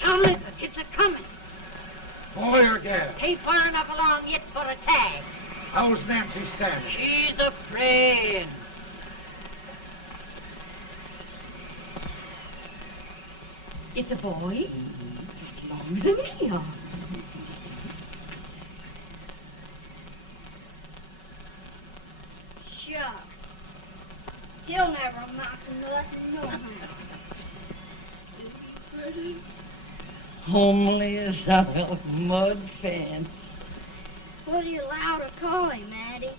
Tom Lincoln, it's a-coming. Boy or gal? Ain't far enough along yet for a tag. How's Nancy standing? She's afraid. It's a boy, as long as a me are. Shucks. He'll never amount to nothing, no how. Homely as a mud fence. What do you allow to call him, Addie?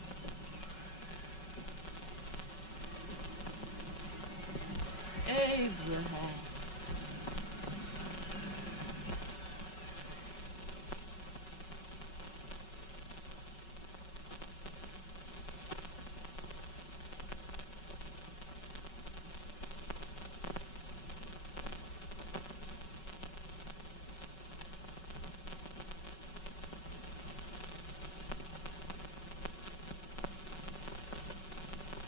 Abraham.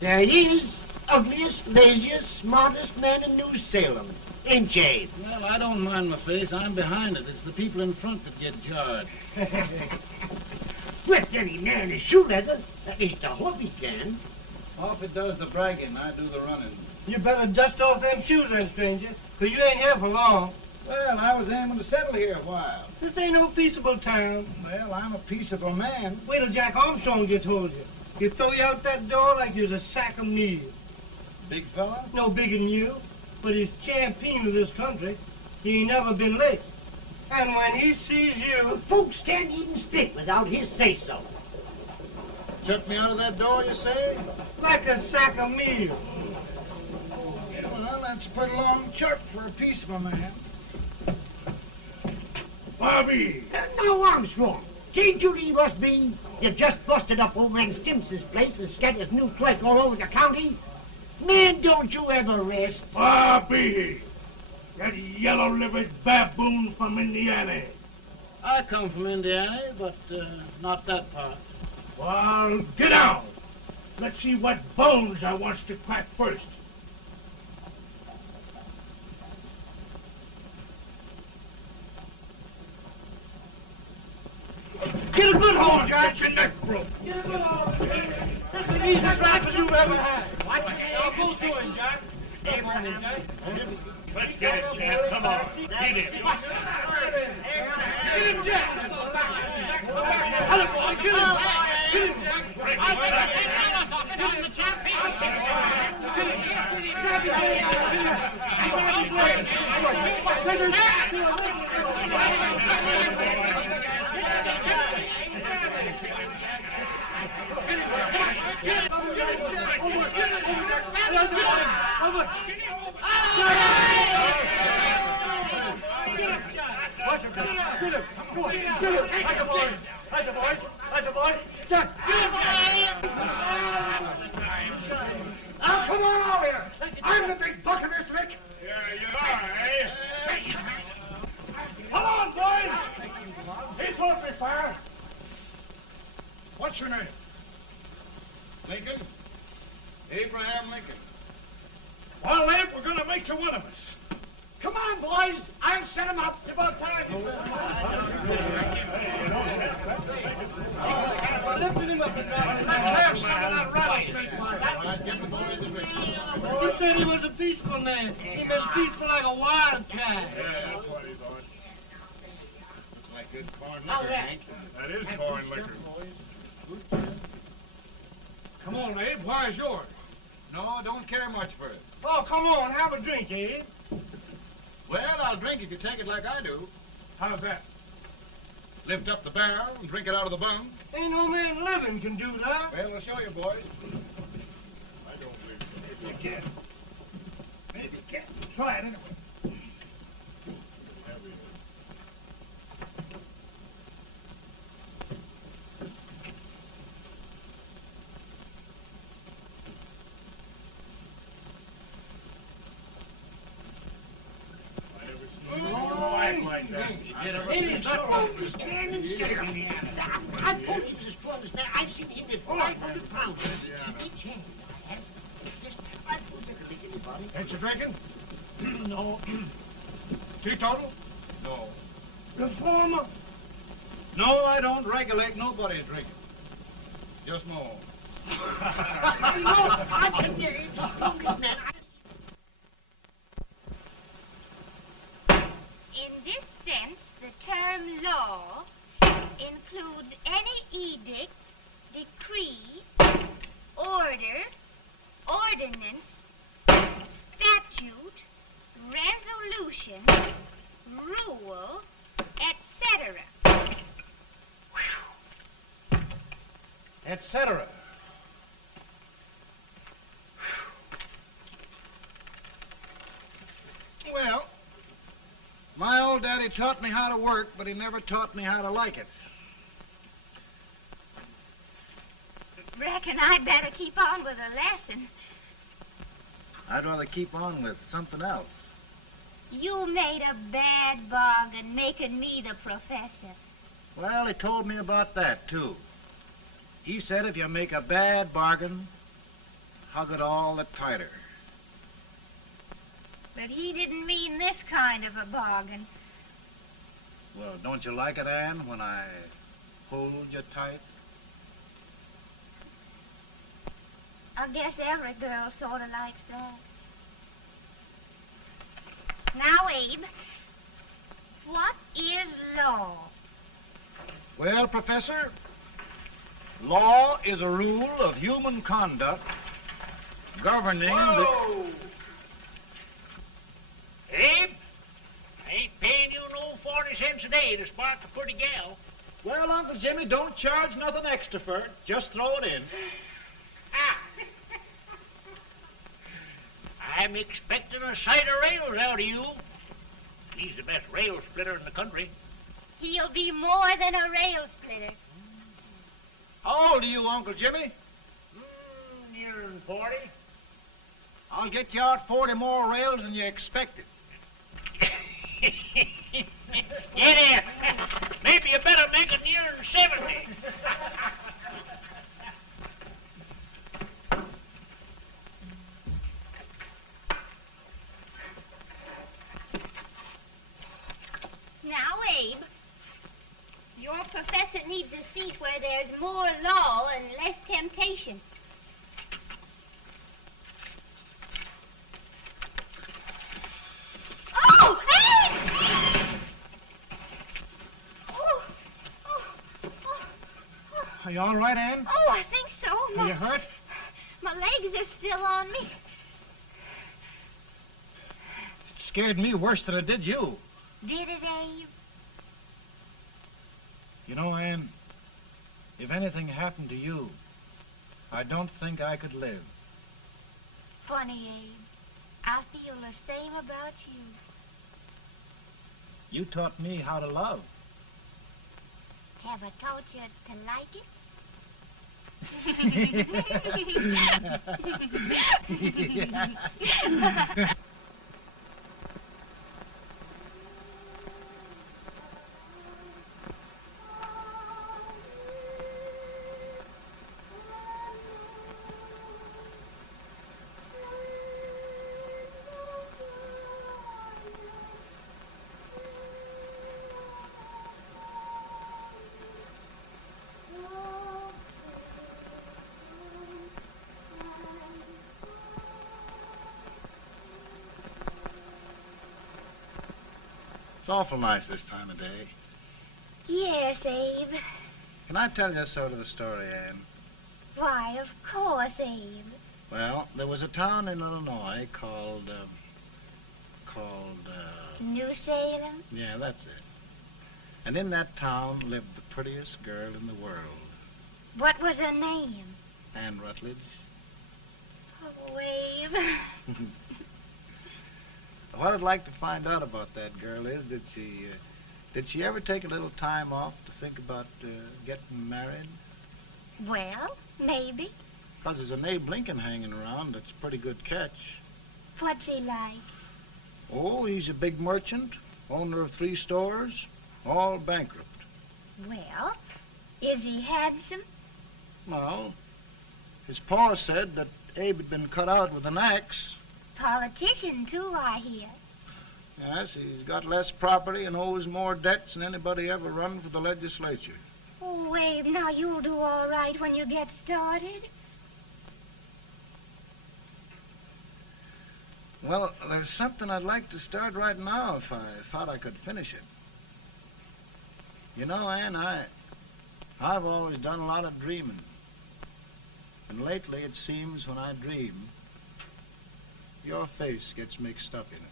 There he is, ugliest, laziest, smartest man in New Salem, ain't ye? Well, I don't mind my face. I'm behind it. It's the people in front that get jarred. With any man is shoe leather, at least I hope he can. Off it does the bragging, I do the running. You better dust off them shoes then, stranger, 'cause you ain't here for long. Well, I was aiming to settle here a while. This ain't no peaceable town. Well, I'm a peaceable man. Wait till Jack Armstrong gets hold of you. He'll throw you out that door like you're a sack of meal. Big fella? No bigger than you, but he's champion of this country. He ain't never been late. And when he sees you... Folks can't even speak without his say-so. Chuck me out of that door, you say? like a sack of meal. Well, that's a pretty long chuck for a peaceable man. Bobby! Now, Armstrong, can't you leave us be? You just busted up over in Stimpson's place and scattered new clerk all over the county. Man, don't you ever rest. Bobby! That yellow-livered baboon from Indiana. I come from Indiana, but not that part. Well, get out. Let's see what bones I wants to crack first. Get a good hold, Jack. Get your neck broke. Get a good hold. That's the easiest rifle you've ever had. Watch it. Now, both doing, Jack. Abraham. Let's get it, Jack. Come on. Get it. Get him, Jack. Hello, boy. Get him. Get him, Jack. Break his back. Now, come on over here. I'm the big buck of this lick. Yeah, you are, eh? Come on, boys. He's supposed to be fire. What's your name? Lincoln? Abraham Lincoln. Well, Abe, we're going to make you one of us. Come on, boys. I'll set him up. It's about time. Lifting him up and down. Let's have some of that rattlesnake. He said he was a peaceful man. He was peaceful like a wildcat. Yeah, that's what he thought. Looks like good corn How's liquor, that? Hank. That is corn liquor. Come on, Abe. Where's yours? No, don't care much for it. Oh, come on. Have a drink, Abe. Well, I'll drink if you take it like I do. How's that? Lift up the barrel and drink it out of the bung. Ain't no man living can do that. Well, we'll show you, boys. I don't believe so. You can. Maybe you can. Try it anyway. like that. I told you this to understand. I've seen him with 500 pounds. Each hand. I told you to lick anybody. Ain't you drinking? No. Teetotal? No. Reformer. No, I don't regulate nobody's drinking. Just my own. I can get it. Man. In this sense, the term law includes any edict, decree, order, ordinance, statute, resolution, rule, etc. Etc. Well, my old daddy taught me how to work, but he never taught me how to like it. Reckon I'd better keep on with the lesson. I'd rather keep on with something else. You made a bad bargain making me the professor. Well, he told me about that, too. He said if you make a bad bargain, hug it all the tighter. But he didn't mean this kind of a bargain. Well, don't you like it, Ann, when I hold you tight? I guess every girl sort of likes that. Now, Abe, what is law? Well, Professor, law is a rule of human conduct governing Whoa! Abe, I ain't paying you no 40 cents a day to spark a pretty gal. Well, Uncle Jimmy, don't charge nothing extra for it. Just throw it in. I'm expecting a sight of rails out of you. He's the best rail splitter in the country. He'll be more than a rail splitter. How old are you, Uncle Jimmy? Nearing 40. I'll get you out 40 more rails than you expected. Yeah, maybe you better make it nearing 70. Now, Abe, your professor needs a seat where there's more law and less temptation. Oh, Abe! Are you all right, Ann? Oh, I think so. Are you hurt? My legs are still on me. It scared me worse than it did you. Did it, Abe? You know, Ann, if anything happened to you, I don't think I could live. Funny, Abe. I feel the same about you. You taught me how to love. Have I taught you to like it? It's awful nice this time of day. Yes, Abe. Can I tell you sort of a story, Ann? Why, of course, Abe. Well, there was a town in Illinois called, New Salem? yeah, that's it. And in that town lived the prettiest girl in the world, What was her name? Ann Rutledge. Oh, Abe. What I'd like to find out about that girl is, did she ever take a little time off to think about getting married? Well, maybe. Because there's an Abe Lincoln hanging around that's a pretty good catch. What's he like? Oh, he's a big merchant, owner of 3 stores, all bankrupt. Well, is he handsome? Well, his pa said that Abe had been cut out with an axe. Politician, too, I hear. Yes, he's got less property and owes more debts than anybody ever run for the legislature. Oh, Abe, now you'll do all right when you get started. Well, there's something I'd like to start right now if I thought I could finish it. You know, Ann, I've always done a lot of dreaming. And lately it seems when I dream, your face gets mixed up in it.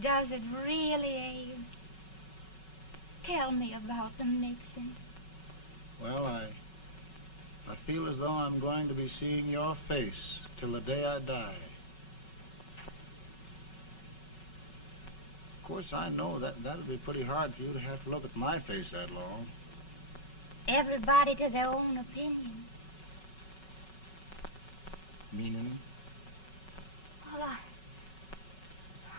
Does it really, Abe? Tell me about the mixing. Well, I feel as though I'm going to be seeing your face till the day I die. Of course, I know that'll be pretty hard for you to have to look at my face that long. Everybody to their own opinion. Meaning? Well,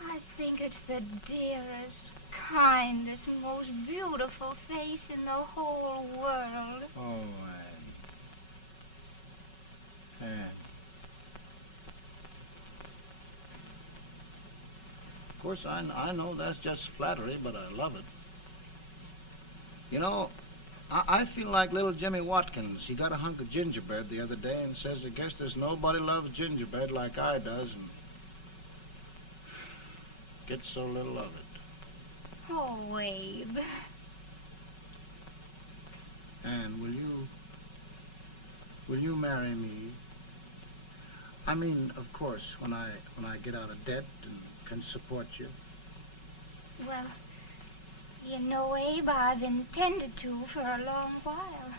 I think it's the dearest, kindest, most beautiful face in the whole world. Oh, Ann. Of course, I know that's just flattery, but I love it. You know, I feel like little Jimmy Watkins. He got a hunk of gingerbread the other day and says, I guess there's nobody loves gingerbread like I does, and gets so little of it. Oh, Abe. Ann, will you marry me? I mean, of course, when I get out of debt and can support you. Well, you know, Abe, I've intended to for a long while.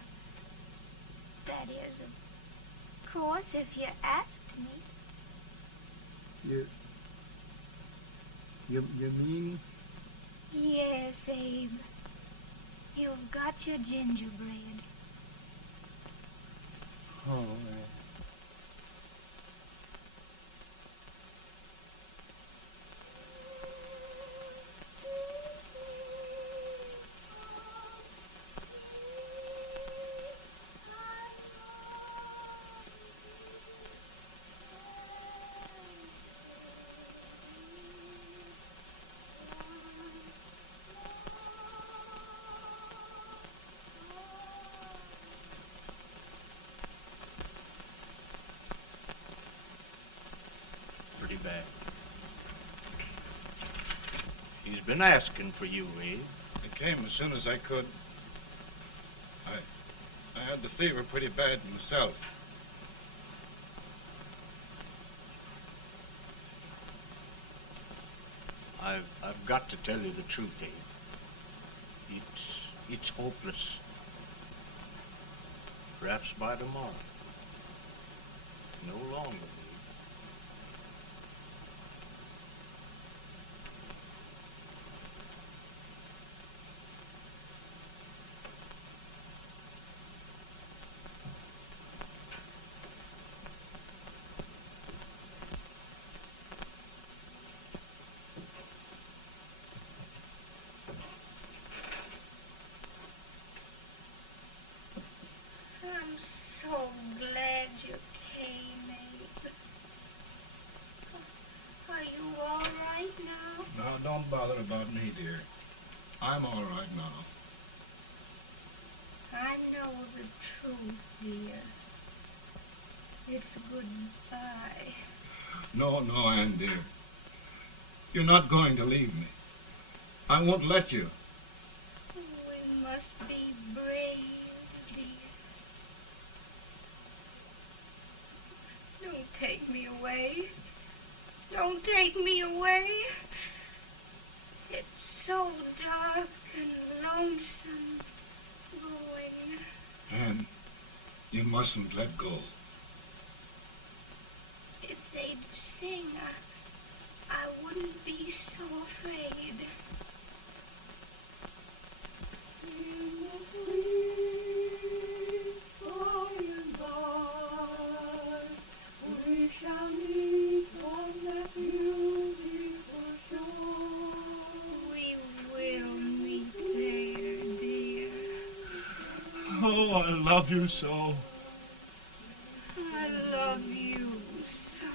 That is, of course, if you asked me. You mean? Yes, Abe. You've got your gingerbread. Oh, Ann. Bad. He's been asking for you, Abe. I came as soon as I could. I had the fever pretty bad myself. I've got to tell you the truth, Abe. It's hopeless. Perhaps by tomorrow. No longer. I'm so glad you came, Abe. Are you all right now? No, don't bother about me, dear. I'm all right now. I know the truth, dear. It's goodbye. No, Ann, dear. You're not going to leave me. I won't let you. We must be brave, dear. Don't take me away. Don't take me away. It's so dark and lonesome going. Ann, you mustn't let go. If they'd sing, I wouldn't be so afraid. We shall meet on that beautiful shore. love you so. I love you so.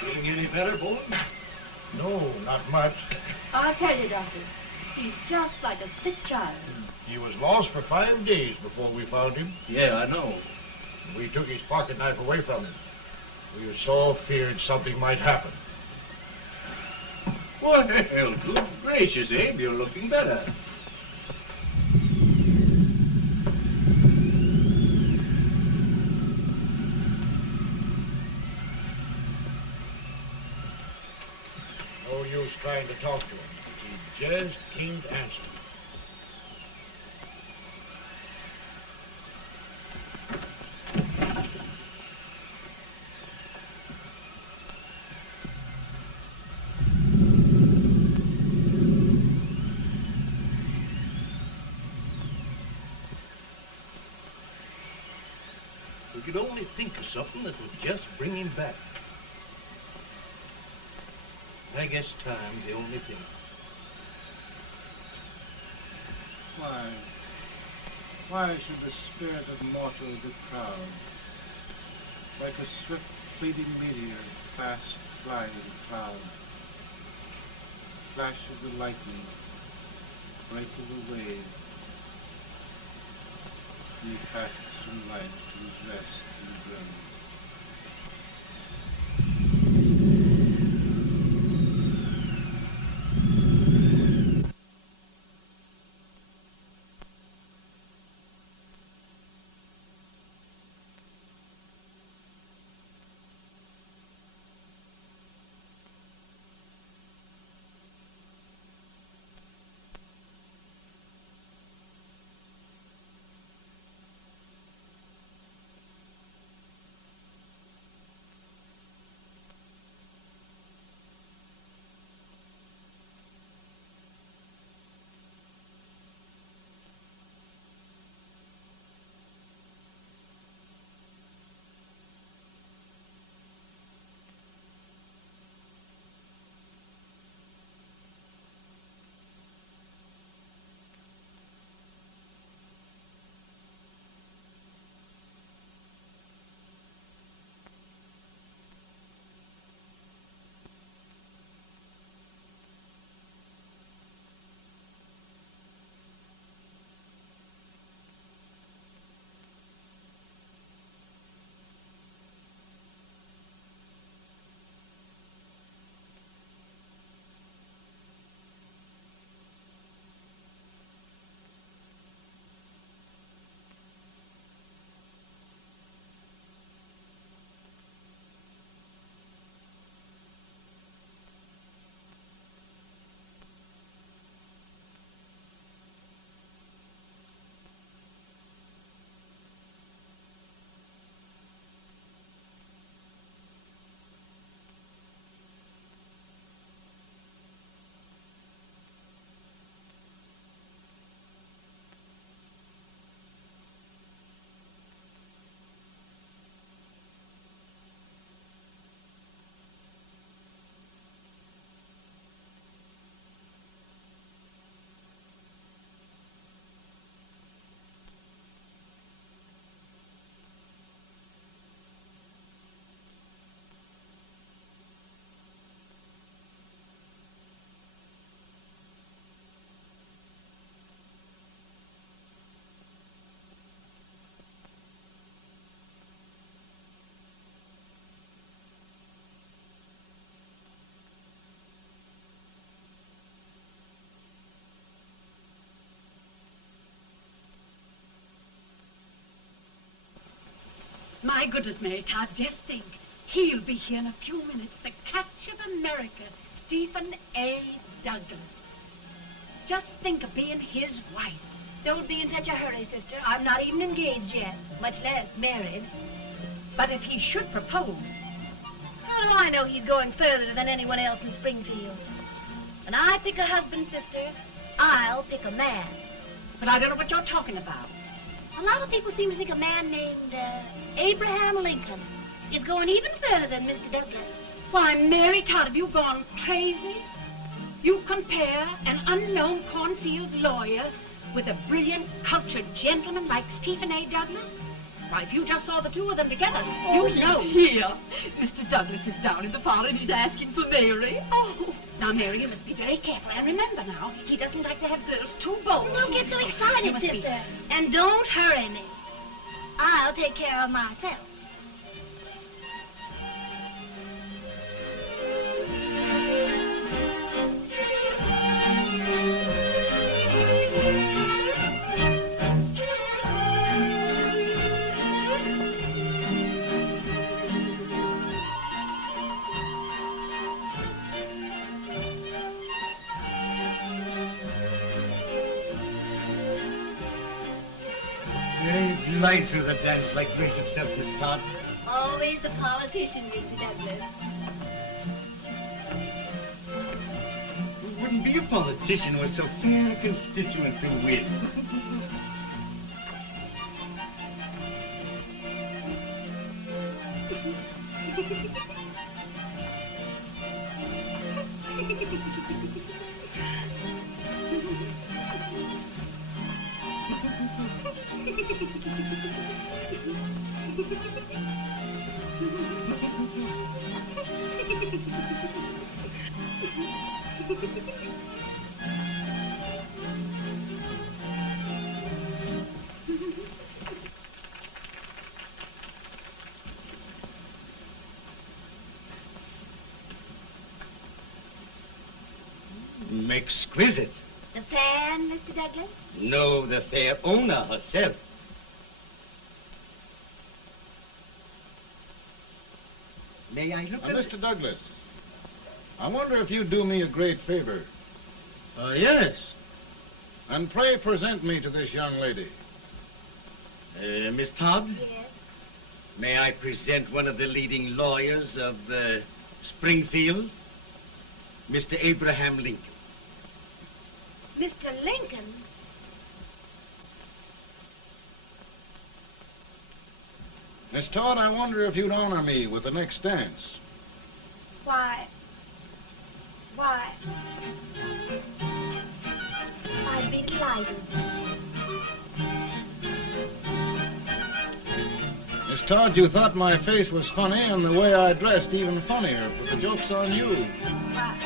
Feeling any better, boy? No, not much. I'll tell you, Doctor, he's just like a sick child. He was lost for 5 days before we found him. Yeah, I know. We took his pocket knife away from him. We were so feared something might happen. Well, good gracious, Abe, you're looking better. No use trying to talk to him. He just can't answer. We could only think of something that would just bring him back. I guess time's the only thing. Why should the spirit of mortal be proud? Like a swift fleeting meteor, fast flying cloud. Flash of the lightning, break of the wave. And he passes from life to his rest in the grave. My goodness, Mary Todd, just think. He'll be here in a few minutes. The catch of America, Stephen A. Douglas. Just think of being his wife. Don't be in such a hurry, sister. I'm not even engaged yet, much less married. But if he should propose, How do I know he's going further than anyone else in Springfield? When I pick a husband, sister, I'll pick a man. but I don't know what you're talking about. A lot of people seem to think a man named Abraham Lincoln is going even further than Mr. Douglas. Why, Mary Todd, have you gone crazy? You compare an unknown cornfield lawyer with a brilliant, cultured gentleman like Stephen A. Douglas? Why, if you just saw the two of them together, you'd know. Here. Mr. Douglas is down in the parlor and he's asking for Mary. Oh, now, Mary, you must be very careful. And remember now, he doesn't like to have girls too bold. Don't get so You excited, must be- sister. And don't hurry me. I'll take care of myself. You glide through the dance like grace itself, Miss Todd. Always the politician, Mr. Douglas. Who wouldn't be a politician with so fair a constituent to win? Exquisite. The fan, Mr. Douglas? No, the fair owner herself. May I look at it? Mr. Douglas, I wonder if you'd do me a great favor. Yes. And pray present me to this young lady. Miss Todd? Yes. May I present one of the leading lawyers of Springfield, Mr. Abraham Lincoln. Mr. Lincoln? Miss Todd, I wonder if you'd honor me with the next dance. Why, I'd be delighted. Miss Todd, you thought my face was funny and the way I dressed even funnier, but the joke's on you. Why,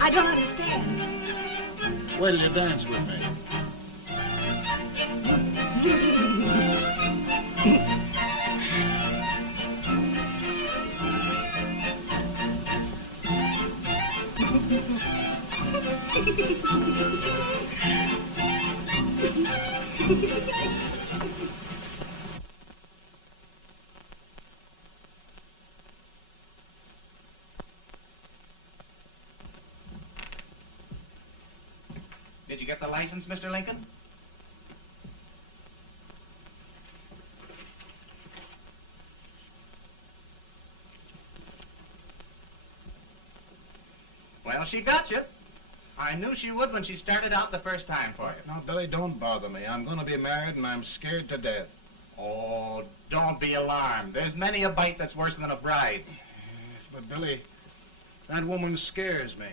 I don't understand. Wait till you dance with me. Did you get the license, Mr. Lincoln? Well, she got you. I knew she would when she started out the first time for you. Now, Billy, don't bother me. I'm going to be married and I'm scared to death. Oh, don't be alarmed. There's many a bite that's worse than a bride. Yes, but Billy, that woman scares me.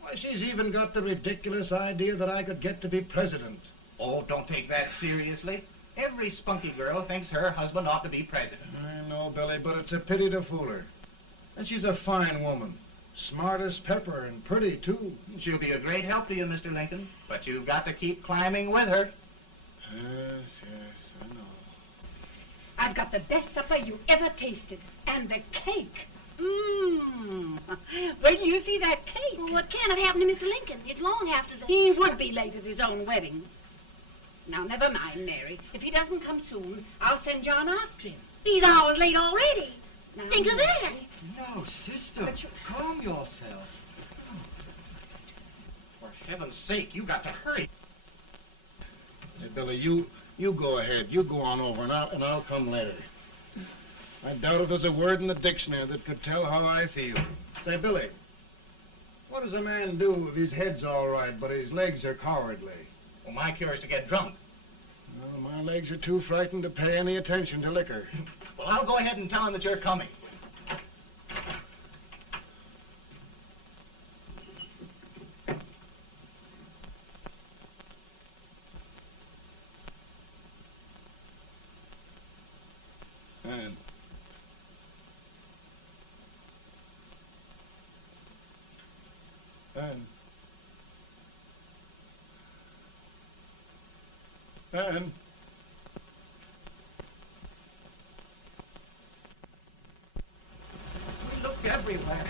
Why, she's even got the ridiculous idea that I could get to be president. Oh, don't take that seriously. Every spunky girl thinks her husband ought to be president. I know, Billy, but it's a pity to fool her. And she's a fine woman. Smart as pepper and pretty, too. She'll be a great help to you, Mr. Lincoln. But you've got to keep climbing with her. Yes, I know. I've got the best supper you ever tasted. And the cake. Mmm. Wait till you see that cake. Well, what can have happened to Mr. Lincoln? It's long after the... He would be late at his own wedding. Now, never mind, Mary. If he doesn't come soon, I'll send John after him. He's hours late already. Now, Think of that. No, sister, But you- calm yourself. For heaven's sake, you got to hurry. Hey, Billy, you go ahead. You go on over, and I'll come later. I doubt if there's a word in the dictionary that could tell how I feel. Say, Billy, what does a man do if his head's all right, but his legs are cowardly? Well, my cure is to get drunk. Well, my legs are too frightened to pay any attention to liquor. Well, I'll go ahead and tell him that you're coming. Ann. Ann. Ann. We looked everywhere,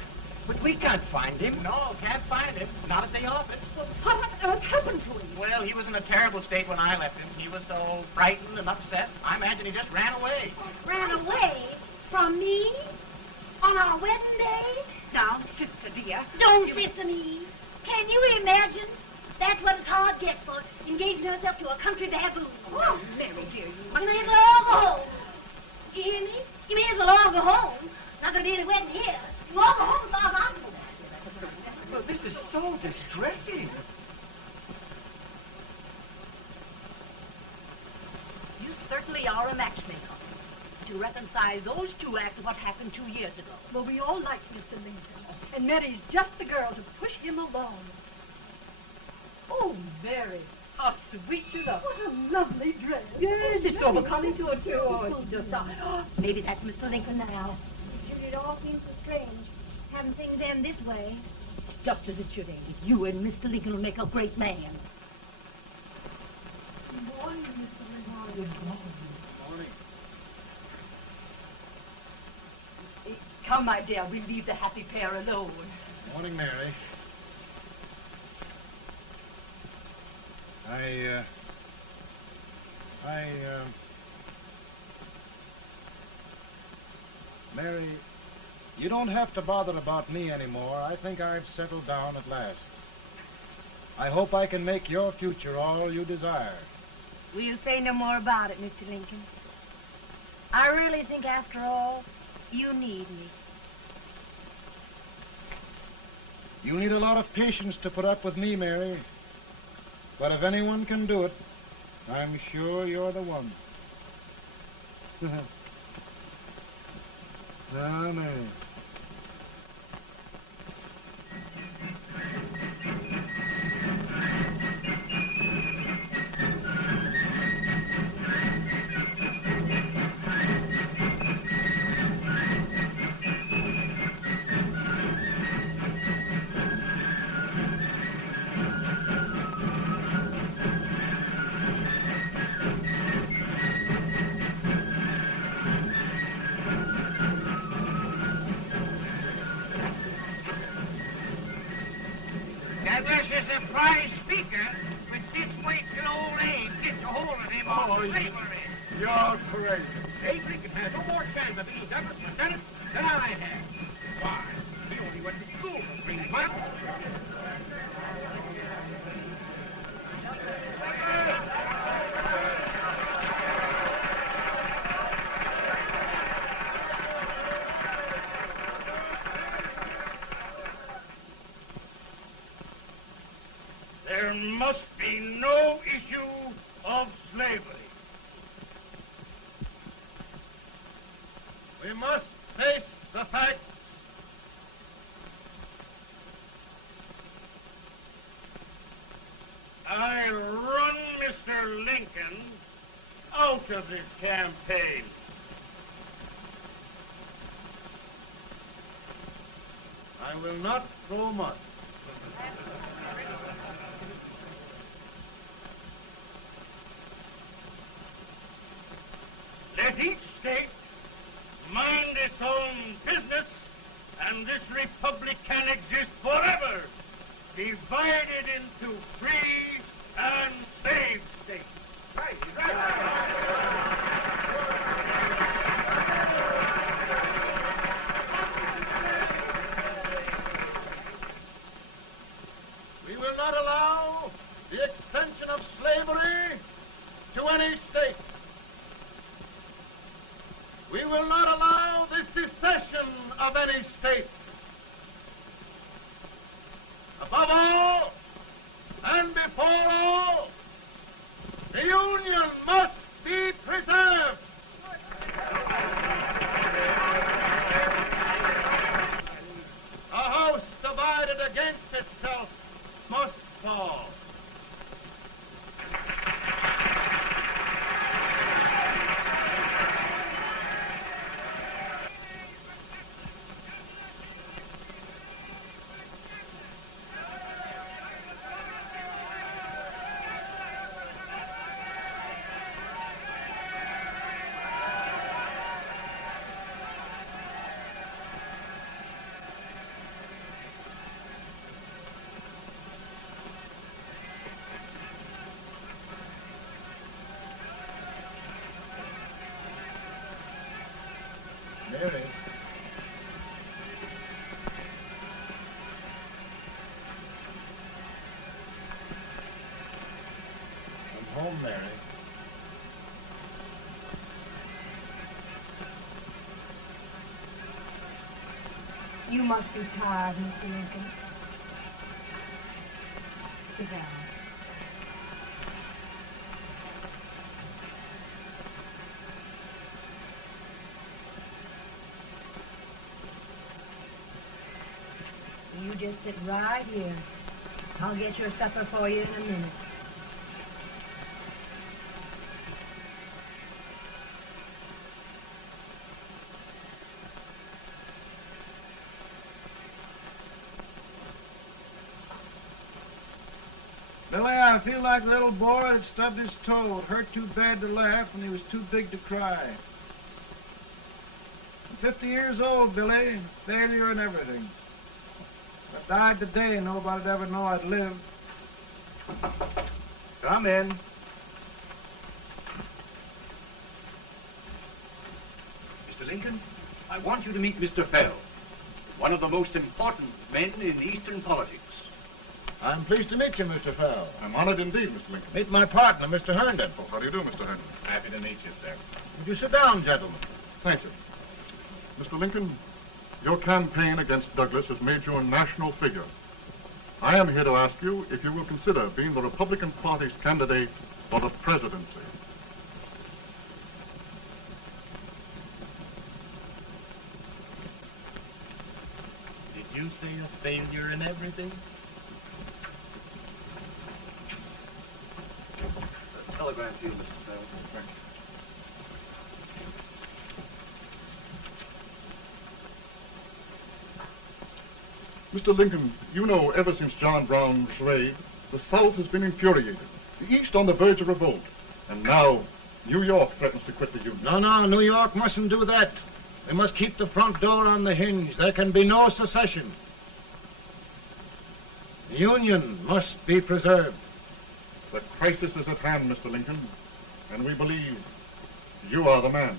but we can't find him. No, can't find him. Not at the office. Well, what on earth happened to him? Well, he was in a terrible state when I left him. He was so frightened and upset. I imagine he just ran away. Ran away from me? On our wedding day? Now, sister dear. Don't sister me. Can you imagine? That's what his heart gets for engaging herself to a country baboon. Oh, Mary dear, You may as well all go home. You hear me? You may as well all go home. Not gonna be any wedding here. You all go home as far as I'm concerned. Well, this is so distressing. You certainly are a matchmaker. To reconcile those two after what happened 2 years ago. Well, we all like Mr. Lincoln. And Mary's just the girl to push him along. Oh, Mary, how sweet you look. What a lovely dress. Yes, it's overcoming to it, too. Oh, it's just... Maybe that's Mr. Lincoln now. It all seems so strange, having things end this way. It's just as it should end. You and Mr. Lincoln will make a great man. Good morning, Mr. Lincoln. Good morning. Come, my dear, we'll leave the happy pair alone. Morning, Mary. Mary, you don't have to bother about me anymore. I think I've settled down at last. I hope I can make your future all you desire. We'll say no more about it, Mr. Lincoln. I really think, after all, you need me. You need a lot of patience to put up with me, Mary. But if anyone can do it, I'm sure you're the one. Now, Mary. Douglas is a prize speaker, but just wait till old Abe gets a hold of him on slavery. You're crazy. Abe Lincoln has no more chance of being Douglas for Senate than I have. Why? He only went to school for 3 months. There must be no issue of slavery. We must face the fact I run Mr. Lincoln out of this campaign. I will not throw much. Let each state mind its own business, and this republic can exist forever, divided into free and slave states. Right. We will not allow We will not allow the secession of any state. Above all, and before all, the Union must be preserved. A house divided against itself must fall. Mary. I'm home, Mary. You must be tired, Mr. Lincoln. Sit down. You just sit right here. I'll get your supper for you in a minute. Billy, I feel like a little boy that stubbed his toe. It hurt too bad to laugh and he was too big to cry. I'm 50 years old, Billy. Failure and everything. If I died today, nobody'd ever know I'd lived. Come in. Mr. Lincoln, I want you to meet Mr. Fell, one of the most important men in Eastern politics. I'm pleased to meet you, Mr. Fell. I'm honored indeed, Mr. Lincoln. Meet my partner, Mr. Herndon. Oh, how do you do, Mr. Herndon? Happy to meet you, sir. Would you sit down, gentlemen? Thank you. Mr. Lincoln, your campaign against Douglas has made you a national figure. I am here to ask you if you will consider being the Republican Party's candidate for the presidency. Did you say a failure in everything? A telegram to you, Mr. Fell. Thank you. Mr. Lincoln, you know ever since John Brown's raid, the South has been infuriated, the East on the verge of revolt, and now New York threatens to quit the Union. No, New York mustn't do that. They must keep the front door on the hinge. There can be no secession. The Union must be preserved. The crisis is at hand, Mr. Lincoln, and we believe you are the man.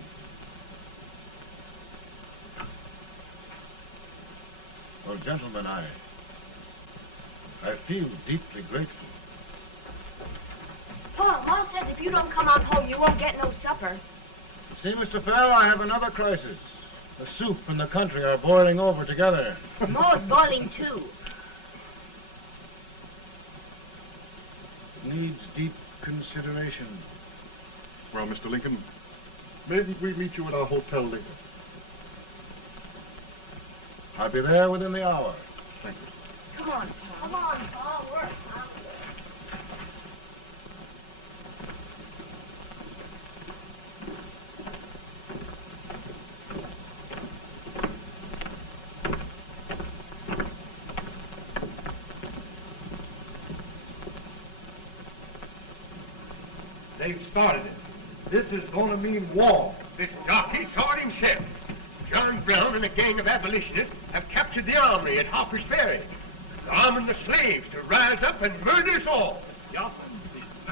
Well, gentlemen, I feel deeply grateful. Pa, Ma says if you don't come on home, you won't get no supper. See, Mr. Fell, I have another crisis. The soup and the country are boiling over together. Ma's boiling too. It needs deep consideration. Well, Mr. Lincoln, maybe we meet you at our Hotel Lincoln. I'll be there within the hour. Thank you. Come on, Pa. Come on, Pa. We're hungry. They've started it. This is going to mean war. This jockey saw it himself. John Brown and a gang of abolitionists have captured the armory at Harper's Ferry. They're arming the slaves to rise up and murder us all. Yeah,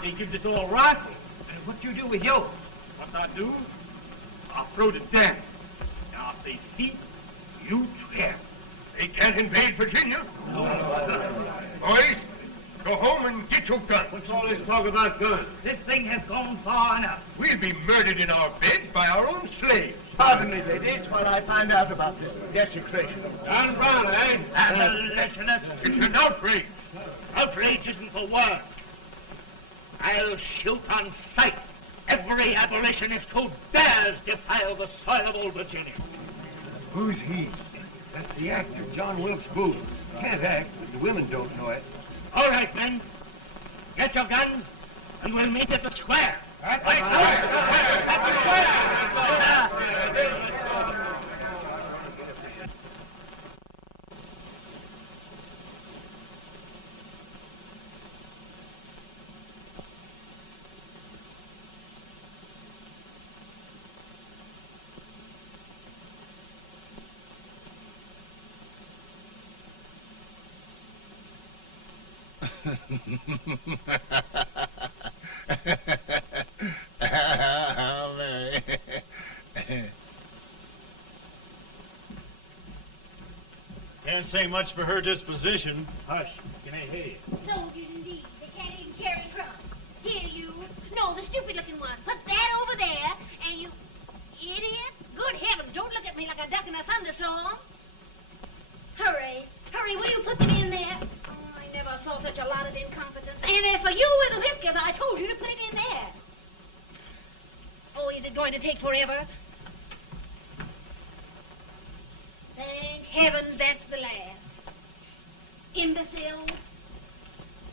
they give it all rifles. And what you do with yours? What I do? I'll throw it down. Now, if they speak, you tell. They can't invade Virginia. Boys, Go home and get your gun. What's all this talk about guns? This thing has gone far enough. We'll be murdered in our beds by our own slaves. Pardon me, ladies, while I find out about this desecration. John Brown, eh? Abolitionist. It's an outrage. Outrage isn't the word. I'll shoot on sight every abolitionist who dares defile the soil of old Virginia. Who's he? That's the actor, John Wilkes Booth. Can't act, but the women don't know it. All right, men. Get your guns, and we'll meet at the square. At the square! Mary. Can't say much for her disposition. Hush, can I hear you? Soldiers indeed. They can't even carry crumbs. Here, you. No, the stupid-looking one. Put that over there, and you... Idiot. Good heavens, don't look at me like a duck in a thunderstorm. Hurry. Hurry, will you put them in there? Oh, I never saw such a lot of incompetence. And as for you with the whiskers, I told you to put it in there. Oh, is it going to take forever? Thank heavens that's the last. Imbeciles.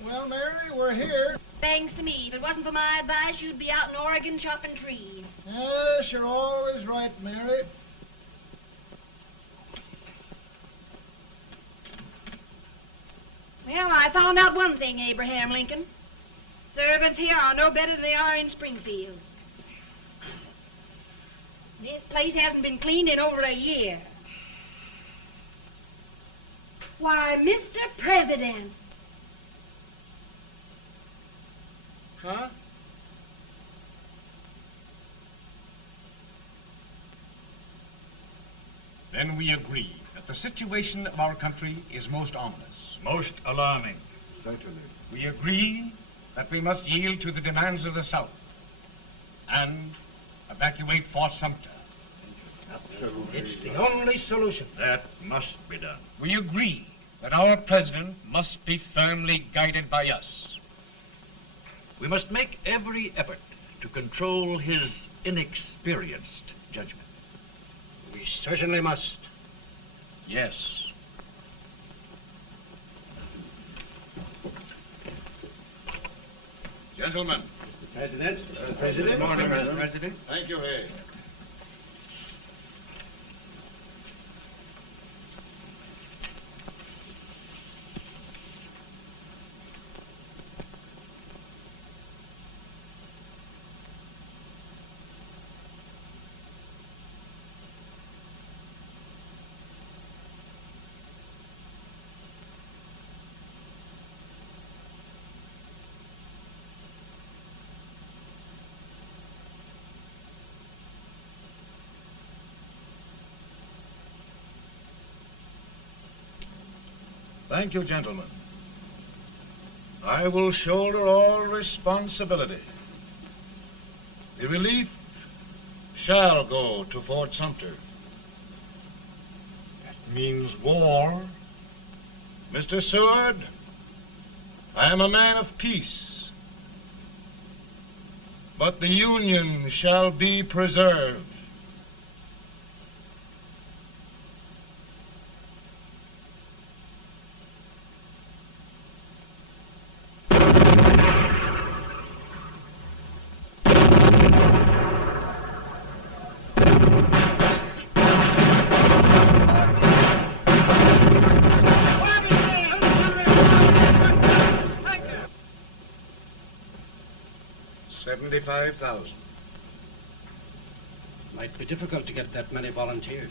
Well, Mary, we're here. Thanks to me. If it wasn't for my advice, you'd be out in Oregon chopping trees. Yes, you're always right, Mary. Well, I found out one thing, Abraham Lincoln. Servants here are no better than they are in Springfield. This place hasn't been cleaned in over a year. Why, Mr. President. Huh? Then we agree that the situation of our country is most ominous. Most alarming. Certainly. We agree that we must yield to the demands of the South and evacuate Fort Sumter. It's the only solution. That must be done. We agree that our president must be firmly guided by us. We must make every effort to control his inexperienced judgment. We certainly must. Yes. Gentlemen. President. Good morning, Mr. President. Thank you, Hay. Thank you, gentlemen. I will shoulder all responsibility. The relief shall go to Fort Sumter. That means war. Mr. Seward, I am a man of peace, but the Union shall be preserved. $75,000. Might be difficult to get that many volunteers.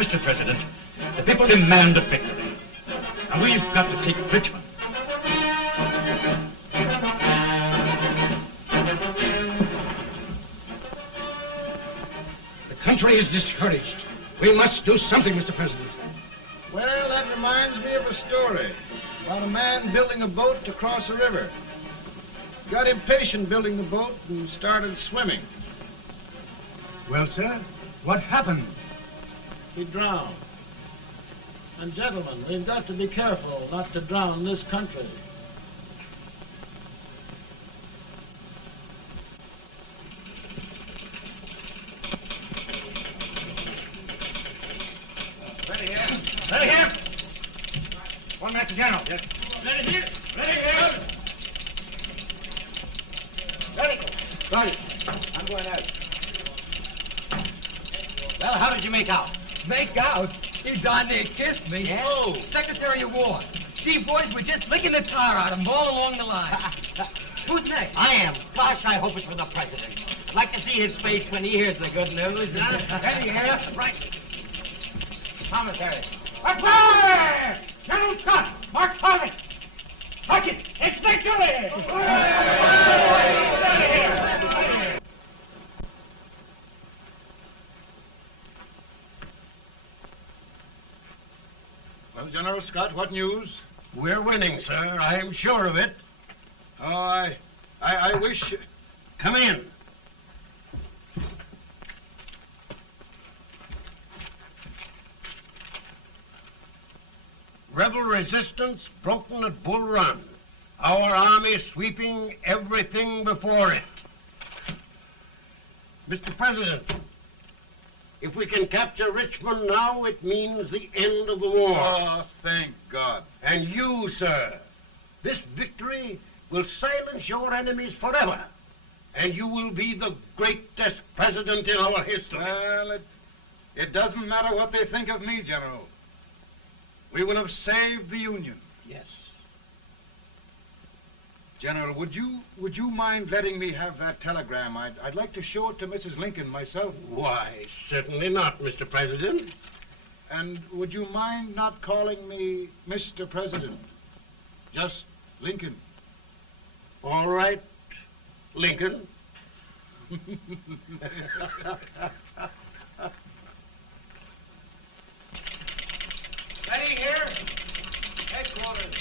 Mr. President, the people demand a victory. And we've got to take Richmond. The country is discouraged. We must do something, Mr. President. Well, that reminds me of a story about a man building a boat to cross a river. He got impatient building the boat and started swimming. Well, sir, what happened? He drowned. And gentlemen, we've got to be careful not to drown this country. Ready here. Ready here. 1 minute to General. Yes. Ready here. Ready here. Ready. Ready. I'm going out. Well, how did you make out? Make out? He darn near kissed me. Yeah? Oh, Secretary of War. Gee, boys, we're just licking the tar out of him all along the line. Who's next? I am. Gosh, I hope it's for the president. I'd like to see his face when he hears the good news. Ready here? Right. Commissary. Fire! General Scott! Mark Harvey! Sergeant, it's victory! Well, General Scott, what news? We're winning, sir. I'm sure of it. Oh, I wish... Come in. Rebel resistance broken at Bull Run. Our army sweeping everything before it. Mr. President, if we can capture Richmond now, it means the end of the war. Oh, thank God. And you, sir, this victory will silence your enemies forever. And you will be the greatest president in our history. Well, it doesn't matter what they think of me, General. We will have saved the Union. Yes. General, would you mind letting me have that telegram? I'd like to show it to Mrs. Lincoln myself. Why, certainly not, Mr. President. And would you mind not calling me Mr. President? Just Lincoln. All right, Lincoln. Ready here. Headquarters.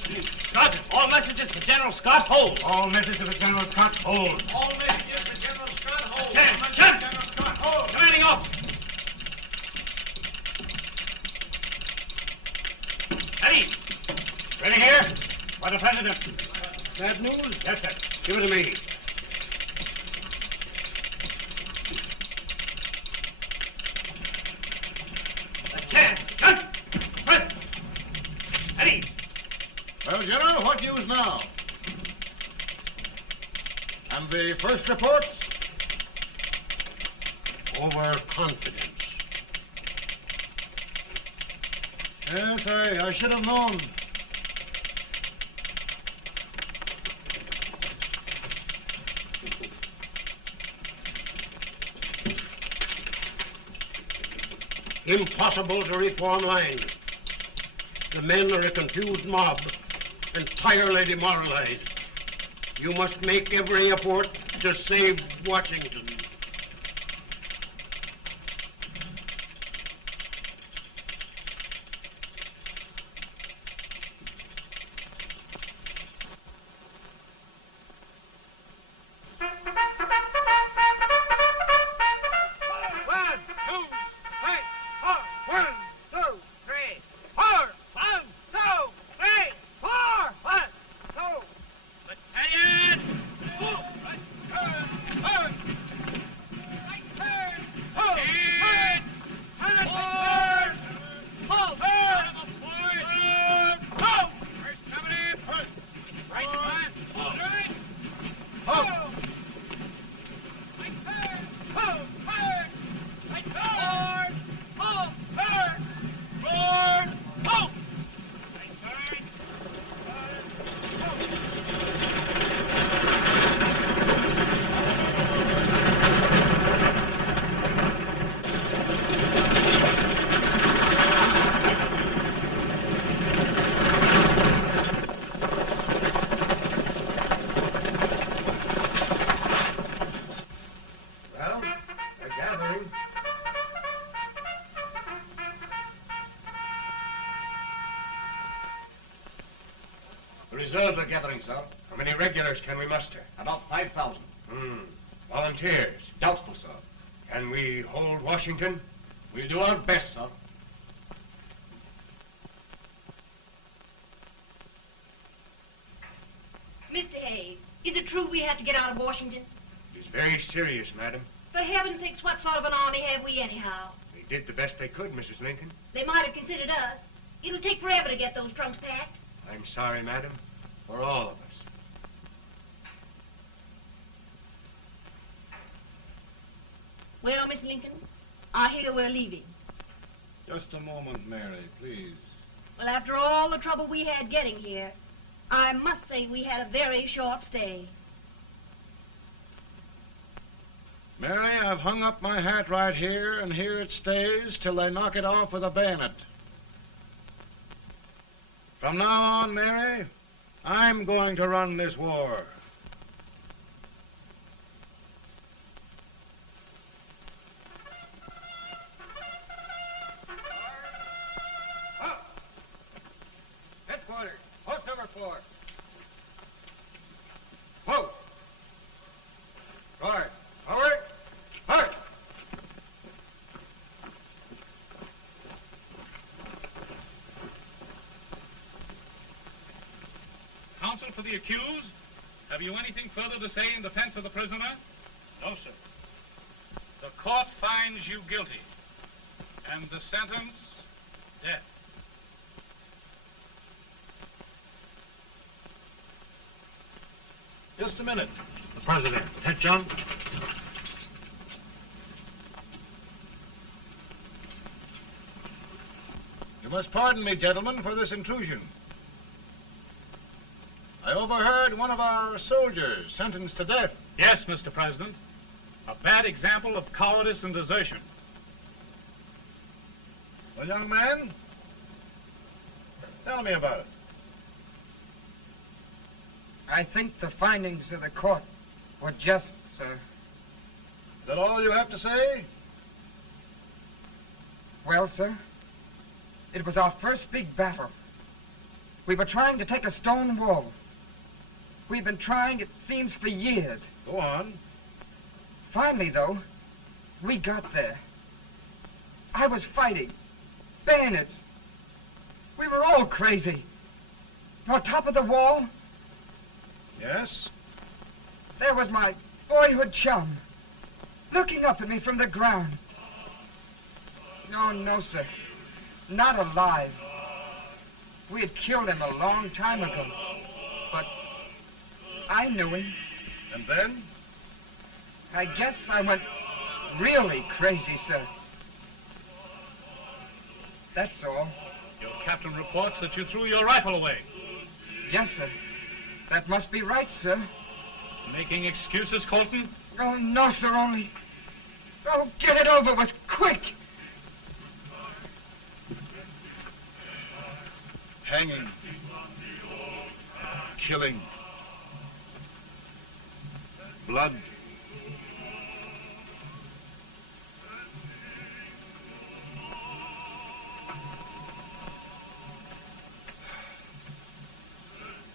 Sergeant, all messages for General Scott, hold. All messages for General Scott, hold. All messages for General Scott, hold. General Scott, hold. Commanding officer. Ready. Ready here. For the President. Bad news? Yes, sir. Give it to me. Well, General, what news now? And the first reports? Overconfidence. Yes, I should have known. Impossible to reform lines. The men are a confused mob, entirely demoralized. You must make every effort to save Washington. regular gathering, sir. How many regulars can we muster? About 5,000. Volunteers? Doubtful, sir. Can we hold Washington? We'll do our best, sir. Mr. Hayes, is it true we have to get out of Washington? It's very serious, madam. For heaven's sakes, what sort of an army have we anyhow? They did the best they could, Mrs. Lincoln. They might have considered us. It'll take forever to get those trunks packed. I'm sorry, madam, for all of us. Well, Miss Lincoln, I hear we're leaving. Just a moment, Mary, please. Well, after all the trouble we had getting here, I must say we had a very short stay. Mary, I've hung up my hat right here, and here it stays till they knock it off with a bayonet. From now on, Mary, I'm going to run this war. Headquarters, post number 4. Whoa! Guard, forward, march! Counsel for the accused, have you anything further to say in defense of the prisoner? No, sir. The court finds you guilty, and the sentence, death. Just a minute. The President. Head, John. You must pardon me, gentlemen, for this intrusion. I overheard one of our soldiers sentenced to death. Yes, Mr. President. A bad example of cowardice and desertion. Well, young man, tell me about it. I think the findings of the court were just, sir. Is that all you have to say? Well, sir, it was our first big battle. We were trying to take a stone wall. We've been trying, it seems, for years. Go on. Finally, though, we got there. I was fighting. Bayonets. We were all crazy. On top of the wall, Yes? there was my boyhood chum, looking up at me from the ground. No, sir. Not alive. We had killed him a long time ago. But I knew him. And then? I guess I went really crazy, sir. That's all. Your captain reports that you threw your rifle away. Yes, sir. That must be right, sir. Making excuses, Colton? Oh, no, sir, only... Oh, get it over with, quick! Hanging. Killing. Blood.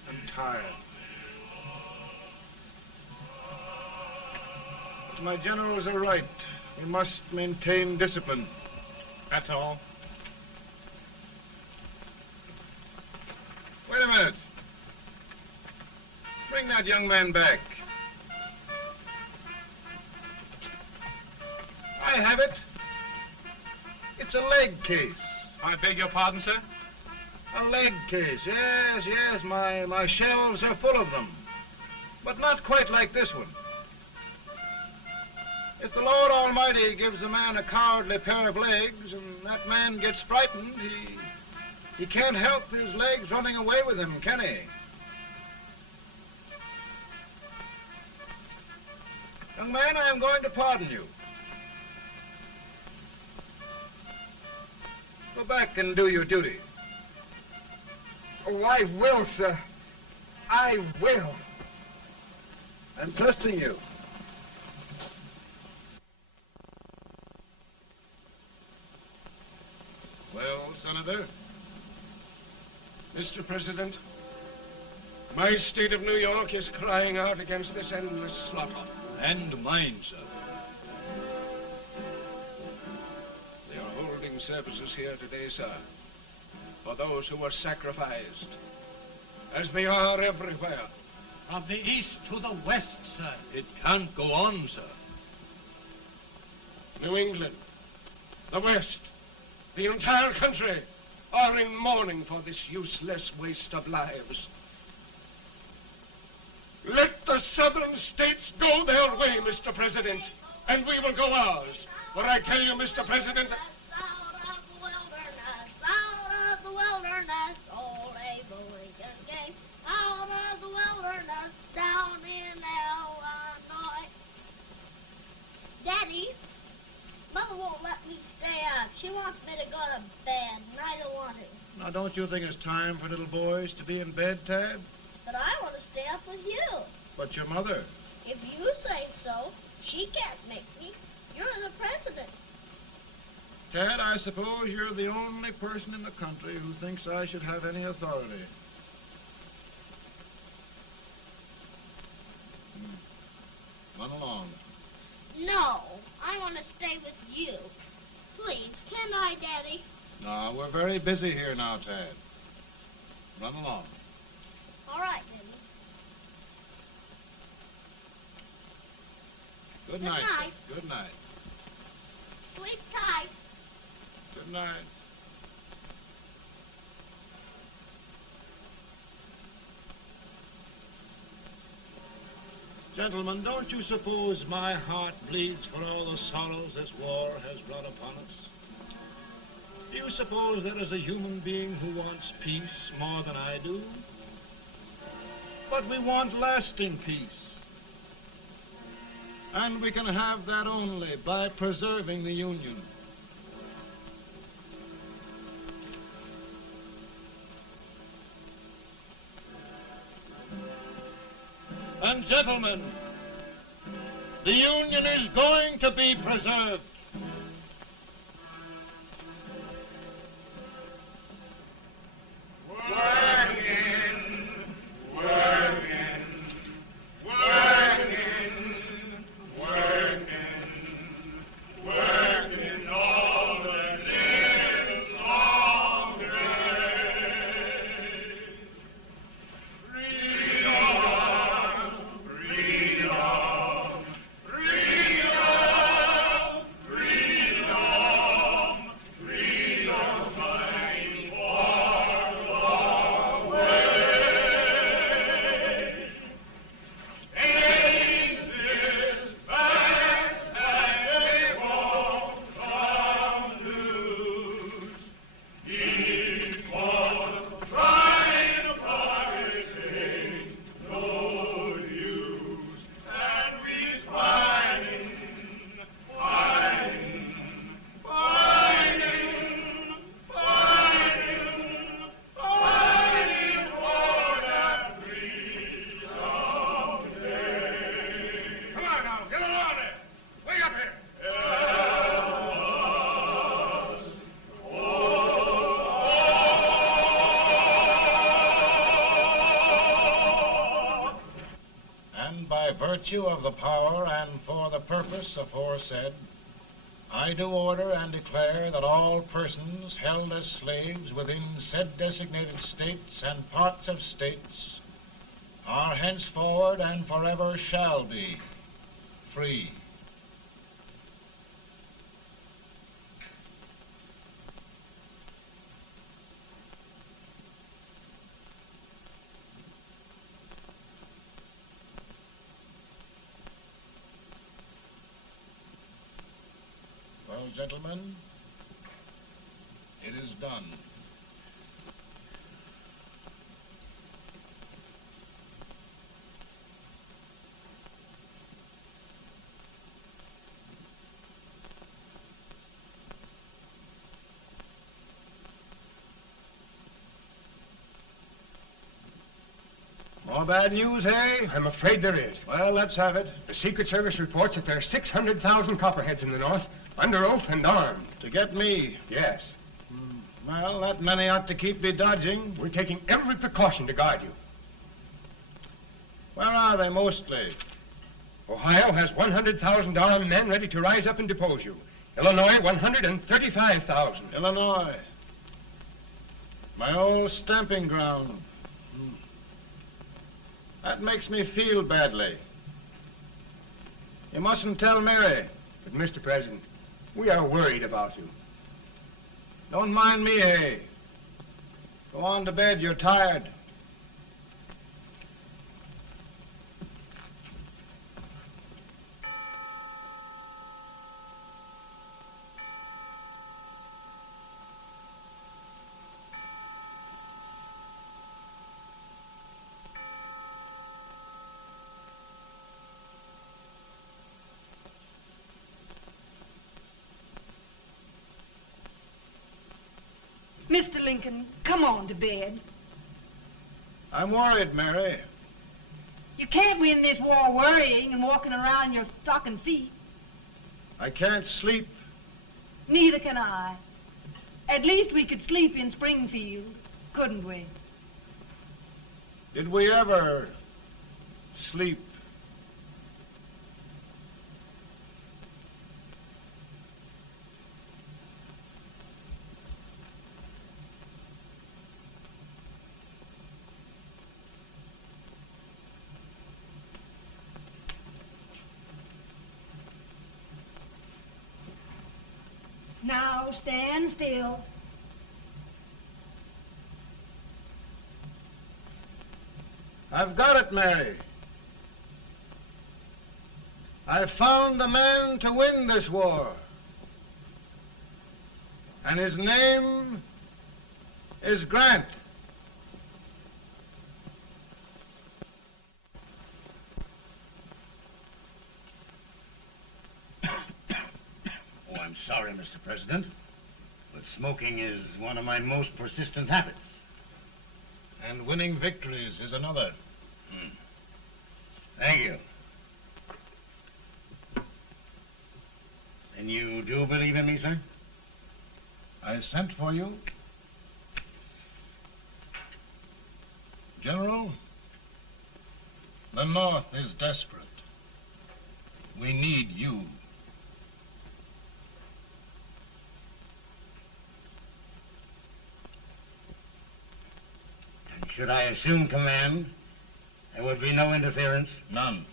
I'm tired. My generals are right. We must maintain discipline. That's all. Wait a minute. Bring that young man back. I have it. It's a leg case. I beg your pardon, sir? A leg case, yes. My shelves are full of them. But not quite like this one. If the Lord Almighty gives a man a cowardly pair of legs and that man gets frightened, he can't help his legs running away with him, can he? Young man, I am going to pardon you. Go back and do your duty. Oh, I will, sir. I will. I'm trusting you. Well, Senator? Mr. President, My state of New York is crying out against this endless slaughter. And mine, sir. They are holding services here today, sir, for those who were sacrificed, as they are everywhere. From the east to the west, sir. It can't go on, sir. New England, the West, the entire country are in mourning for this useless waste of lives. Let the southern states go their way, Mr. President, and we will go ours. For I tell you, Mr. President, Out of the wilderness, old Abraham Lincoln came. Out of the wilderness, down in Illinois. Daddy, Mother won't let me stay up. She wants me to go to bed, and I don't want to. Now, don't you think it's time for little boys to be in bed, Tad? But I want to stay up with you. But your mother. If you say so, she can't make me. You're the president. Tad, I suppose you're the only person in the country who thinks I should have any authority. Run along. No, I want to stay with you. Please, can I, Daddy? No, we're very busy here now, Tad. Run along. All right, Daddy. Good Good night. night. Good night. Sleep tight. Good night. Gentlemen, don't you suppose my heart bleeds for all the sorrows this war has brought upon us? Do you suppose there is a human being who wants peace more than I do? But we want lasting peace. And we can have that only by preserving the Union. And gentlemen, the Union is going to be preserved. Virtue of the power and for the purpose aforesaid, I do order and declare that all persons held as slaves within said designated states and parts of states are henceforward and forever shall be free. Well, gentlemen, it is done. More bad news, hey? I'm afraid there is. Well, let's have it. The Secret Service reports that there are 600,000 copperheads in the north, under oath and armed. To get me? Yes. Well, that many ought to keep me dodging. We're taking every precaution to guard you. Where are they mostly? Ohio has 100,000 armed men ready to rise up and depose you. Illinois, 135,000. Illinois. My old stamping ground. That makes me feel badly. You mustn't tell Mary. But, Mr. President, we are worried about you. Don't mind me, eh? Go on to bed, you're tired. Mr. Lincoln, come on to bed. I'm worried, Mary. You can't win this war worrying and walking around in your stocking feet. I can't sleep. Neither can I. At least we could sleep in Springfield, couldn't we? Did we ever sleep? Now stand still. I've got it, Mary. I've found the man to win this war. And his name is Grant. Oh, I'm sorry, Mr. President, but smoking is one of my most persistent habits. And winning victories is another. Thank you. And you do believe in me, sir? I sent for you. General, the North is desperate. We need you. And should I assume command, there would be no interference? None.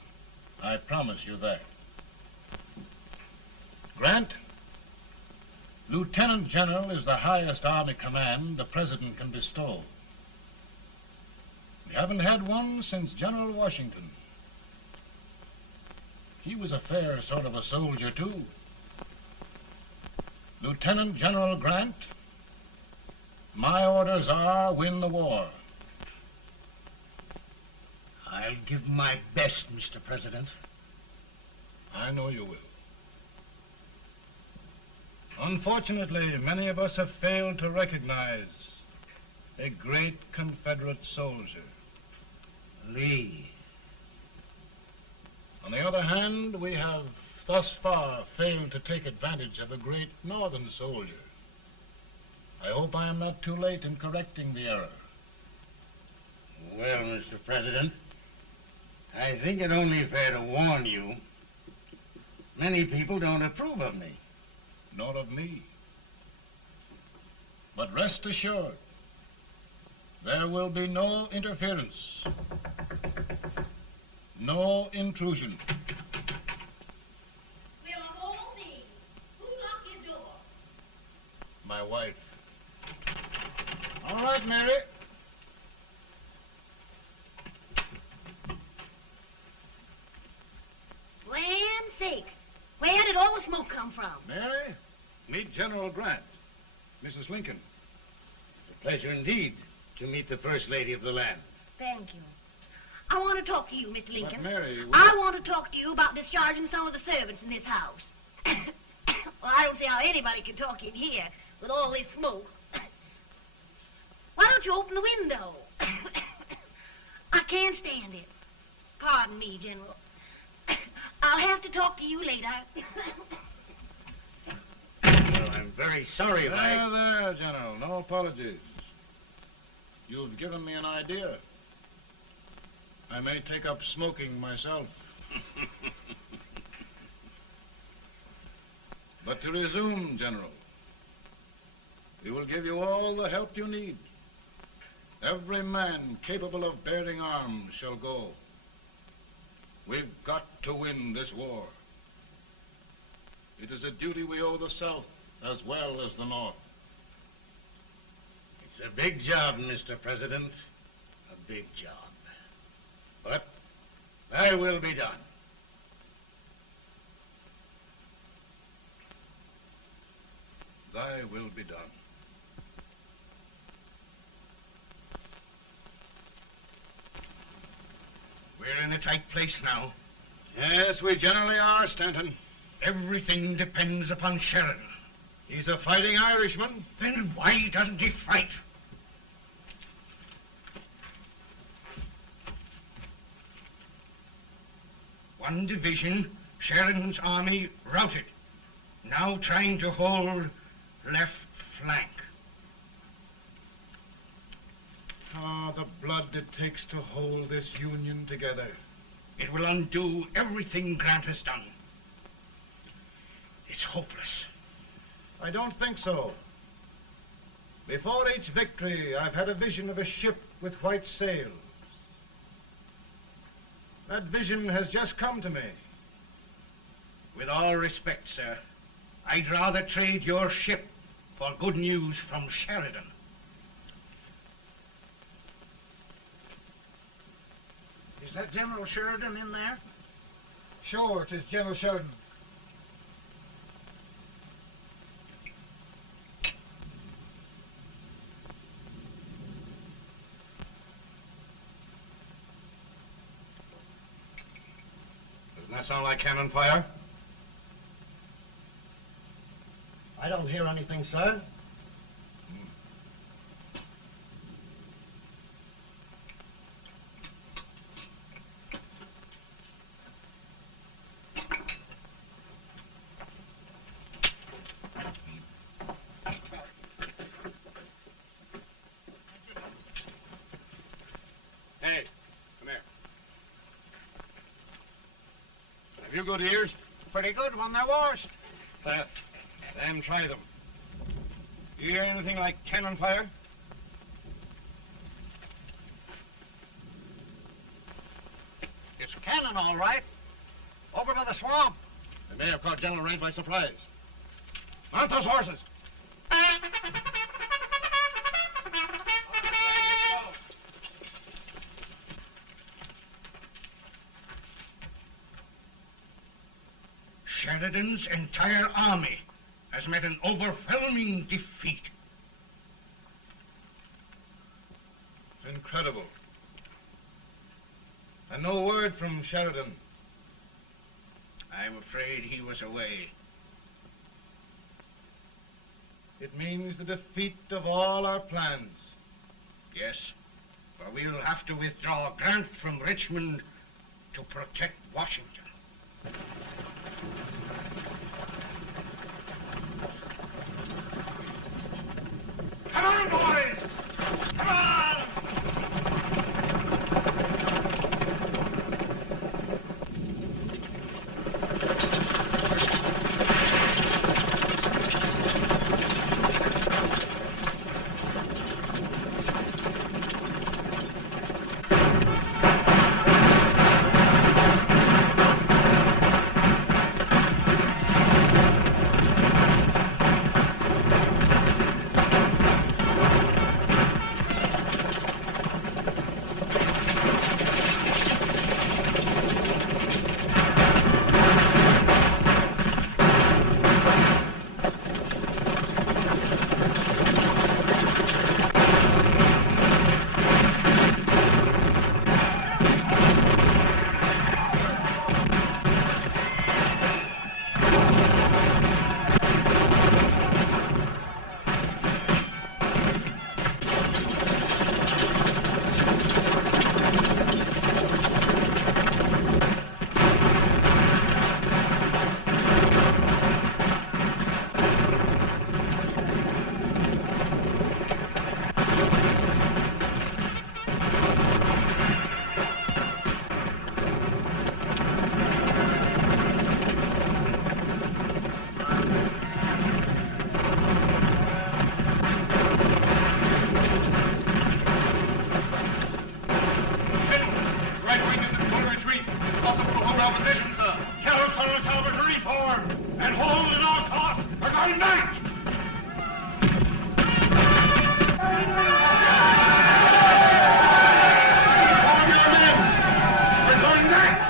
I promise you that. Grant, Lieutenant General is the highest army command the President can bestow. We haven't had one since General Washington. He was a fair sort of a soldier, too. Lieutenant General Grant, my orders are win the war. I'll give my best, Mr. President. I know you will. Unfortunately, many of us have failed to recognize a great Confederate soldier, Lee. On the other hand, we have thus far failed to take advantage of a great Northern soldier. I hope I am not too late in correcting the error. Well, Mr. President, I think it only fair to warn you. Many people don't approve of me. Nor of me. But rest assured, there will be no interference, no intrusion. Well, of all things, who locked your door? My wife. All right, Mary. Land sakes, where did all the smoke come from? Mary, meet General Grant. Mrs. Lincoln. It's a pleasure indeed to meet the First Lady of the land. Thank you. I want to talk to you, Mr. Lincoln. But Mary, I want to talk to you about discharging some of the servants in this house. Well, I don't see how anybody can talk in here with all this smoke. Why don't you open the window? I can't stand it. Pardon me, General. I'll have to talk to you later. Well, I'm very sorry if I... There, General. No apologies. You've given me an idea. I may take up smoking myself. But to resume, General, we will give you all the help you need. Every man capable of bearing arms shall go. We've got to win this war. It is a duty we owe the South as well as the North. It's a big job, Mr. President. A big job. But thy will be done. Thy will be done. We're in a tight place now. Yes, we generally are, Stanton. Everything depends upon Sheridan. He's a fighting Irishman. Then why doesn't he fight? One division, Sheridan's army, routed. Now trying to hold left flank. Ah, the blood it takes to hold this Union together. It will undo everything Grant has done. It's hopeless. I don't think so. Before each victory, I've had a vision of a ship with white sails. That vision has just come to me. With all respect, sir, I'd rather trade your ship for good news from Sheridan. Is that General Sheridan in there? Sure, it is General Sheridan. Doesn't that sound like cannon fire? I don't hear anything, sir. Hey, come here. Have you good ears? Pretty good when they're washed. Then try them. You hear anything like cannon fire? It's cannon, all right. Over by the swamp. They may have caught General Range by surprise. Mount those horses. Sheridan's entire army has met an overwhelming defeat. It's incredible. And no word from Sheridan. I'm afraid he was away. It means the defeat of all our plans. Yes, for we'll have to withdraw Grant from Richmond to protect Washington. Come on, boys! Come on! opposition, sir. Tell Colonel Talbot to reform and hold in our court. We're going back. Reform your men. We're going back.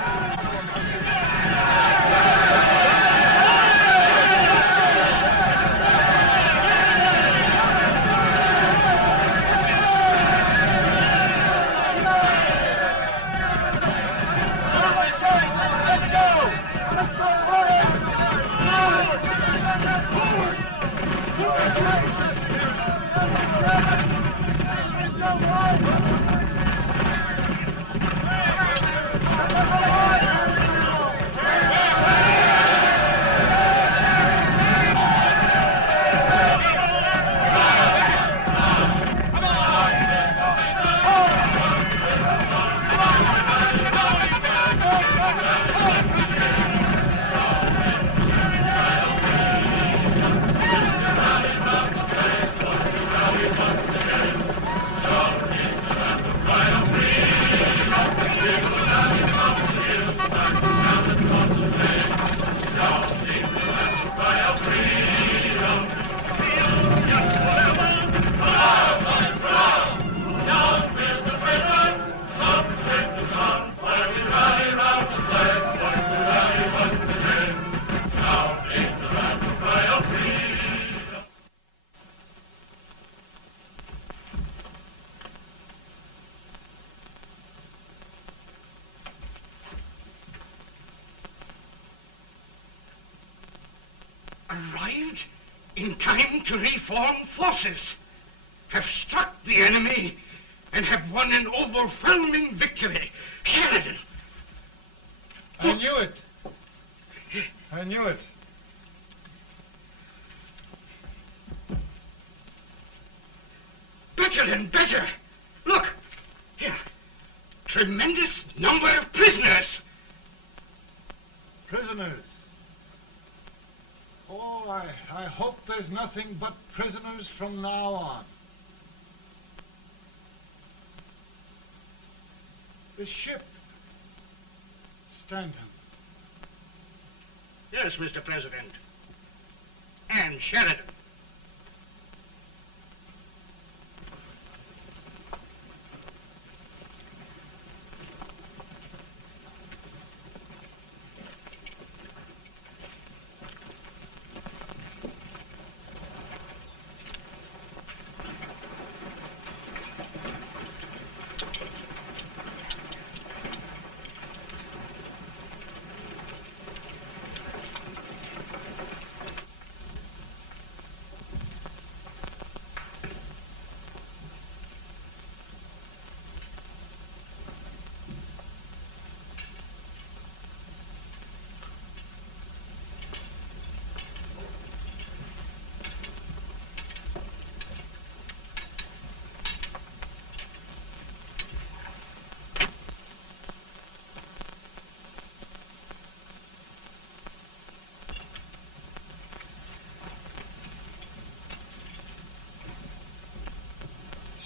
Arrived in time to reform forces, have struck the enemy, and have won an overwhelming victory. Sheridan! I knew it. I knew it. Better and better. Look, here. Tremendous number of prisoners. Prisoners. Oh, I hope there's nothing but prisoners from now on. The ship. Stanton. Yes, Mr. President. And Sheridan.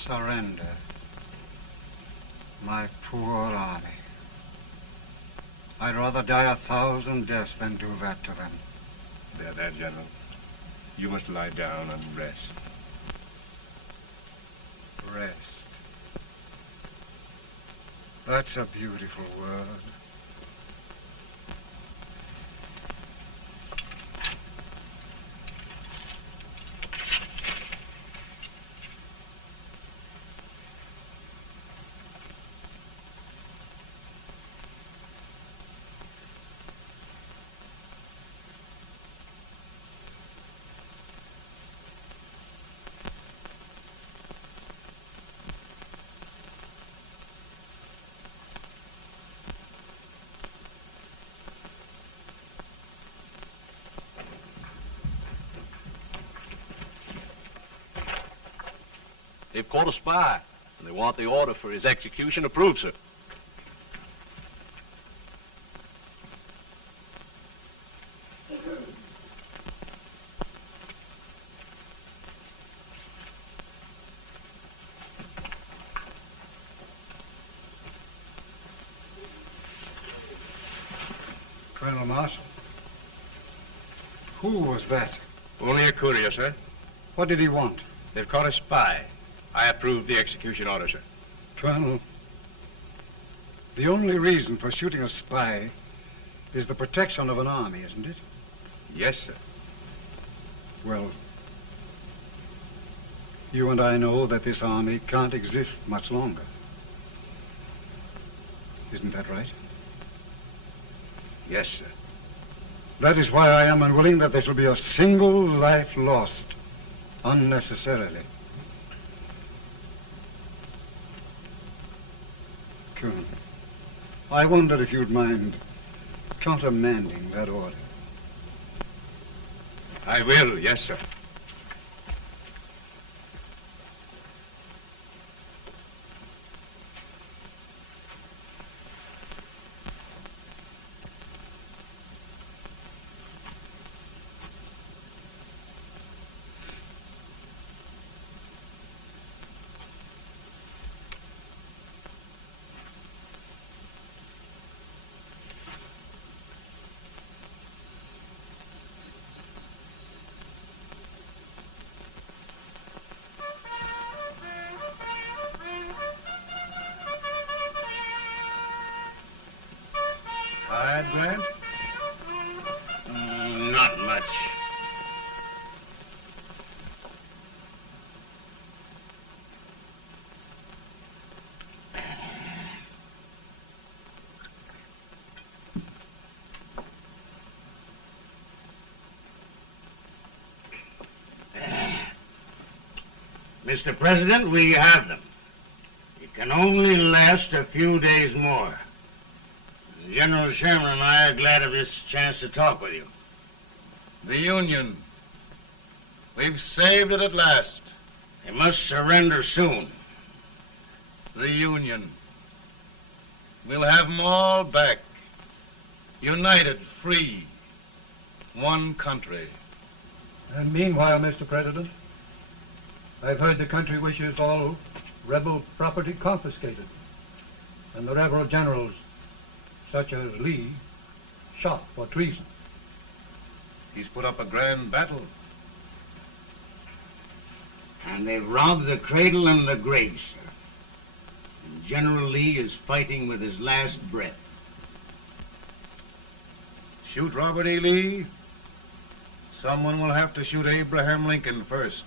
Surrender. My poor army. I'd rather die 1,000 deaths than do that to them. There, General. You must lie down and rest. Rest. That's a beautiful word. They've caught a spy, and they want the order for his execution approved, sir. Colonel Marshall. Who was that? Only a courier, sir. What did he want? They've caught a spy. I approve the execution order, sir. Colonel, the only reason for shooting a spy is the protection of an army, isn't it? Yes, sir. Well, you and I know that this army can't exist much longer. Isn't that right? Yes, sir. That is why I am unwilling that there shall be a single life lost unnecessarily. Colonel, I wonder if you'd mind countermanding that order. I will, yes, sir. Tired, Grant? Not much. Mr. President, we have them. It can only last a few days more. General Sherman and I are glad of this chance to talk with you. The Union. We've saved it at last. They must surrender soon. The Union. We'll have them all back. United, free. One country. And meanwhile, Mr. President, I've heard the country wishes all rebel property confiscated, and the rebel generals, such as Lee, shot for treason. He's put up a grand battle. And they've robbed the cradle and the grave, sir. And General Lee is fighting with his last breath. Shoot Robert E. Lee? Someone will have to shoot Abraham Lincoln first.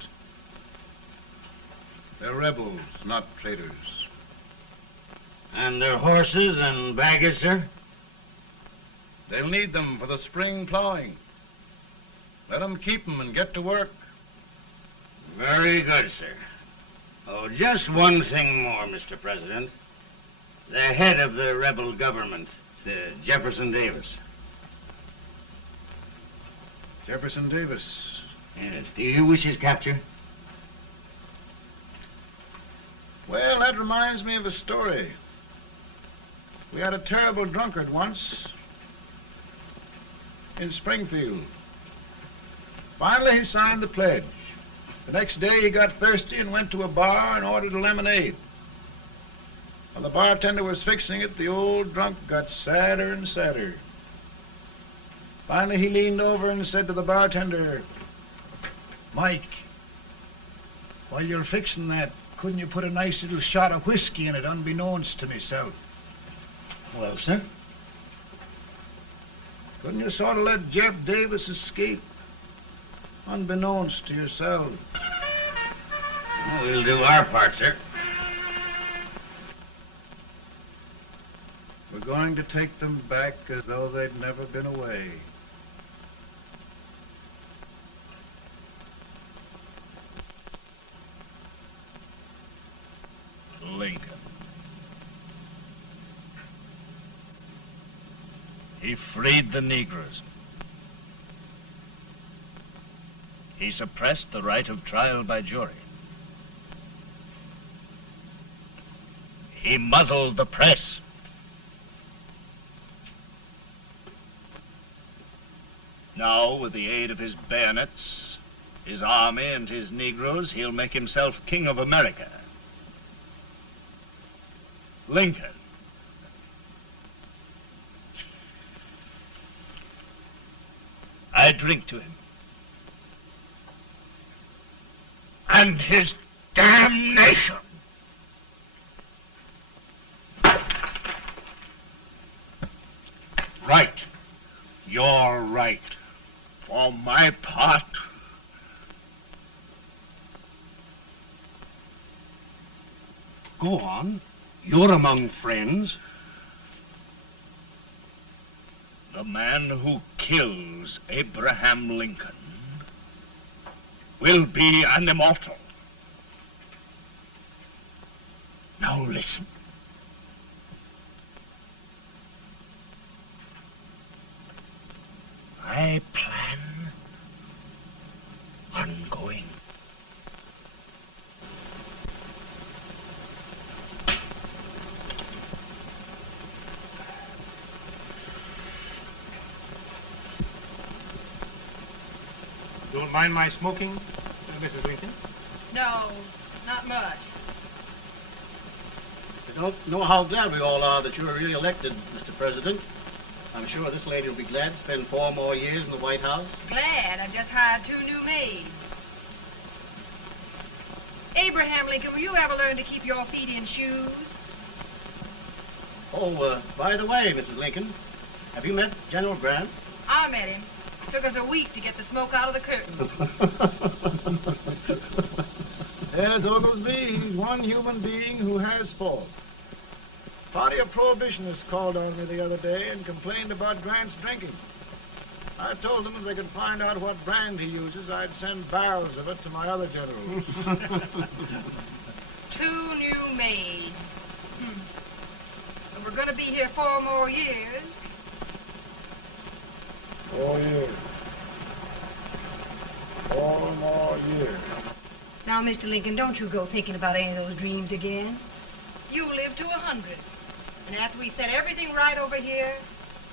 They're rebels, not traitors. And their horses and baggage, sir? They'll need them for the spring plowing. Let them keep them and get to work. Very good, sir. Oh, just one thing more, Mr. President. The head of the rebel government, Jefferson Davis. Jefferson Davis. Yes. Do you wish his capture? Well, that reminds me of a story. We had a terrible drunkard once in Springfield. Finally, he signed the pledge. The next day, he got thirsty and went to a bar and ordered a lemonade. While the bartender was fixing it, the old drunk got sadder and sadder. Finally, he leaned over and said to the bartender, "Mike, while you're fixing that, couldn't you put a nice little shot of whiskey in it, unbeknownst to myself?" Well, sir? Couldn't you sort of let Jeff Davis escape, unbeknownst to yourself? Well, we'll do our part, sir. We're going to take them back as though they'd never been away. Lincoln. He freed the Negroes. He suppressed the right of trial by jury. He muzzled the press. Now, with the aid of his bayonets, his army, and his Negroes, he'll make himself king of America. Lincoln. I drink to him. And his damnation. Right. You're right. For my part, Go on. You're among friends. the man who kills Abraham Lincoln will be an immortal. Now listen. I plan on going. Don't mind my smoking, Mrs. Lincoln? No, not much. I don't know how glad we all are that you're re-elected, Mr. President. I'm sure this lady will be glad to spend 4 more years in the White House. Glad. I've just hired 2 new maids. Abraham Lincoln, will you ever learn to keep your feet in shoes? Oh, by the way, Mrs. Lincoln, have you met General Grant? I met him. Took us a week to get the smoke out of the curtains. Yes, Oglesby, he's one human being who has faults. Party of Prohibitionists called on me the other day and complained about Grant's drinking. I told them if they could find out what brand he uses, I'd send barrels of it to my other generals. 2 new maids. And we're going to be here 4 more years. 4 years. 4 more years. Now, Mr. Lincoln, don't you go thinking about any of those dreams again. You live to 100. And after we set everything right over here,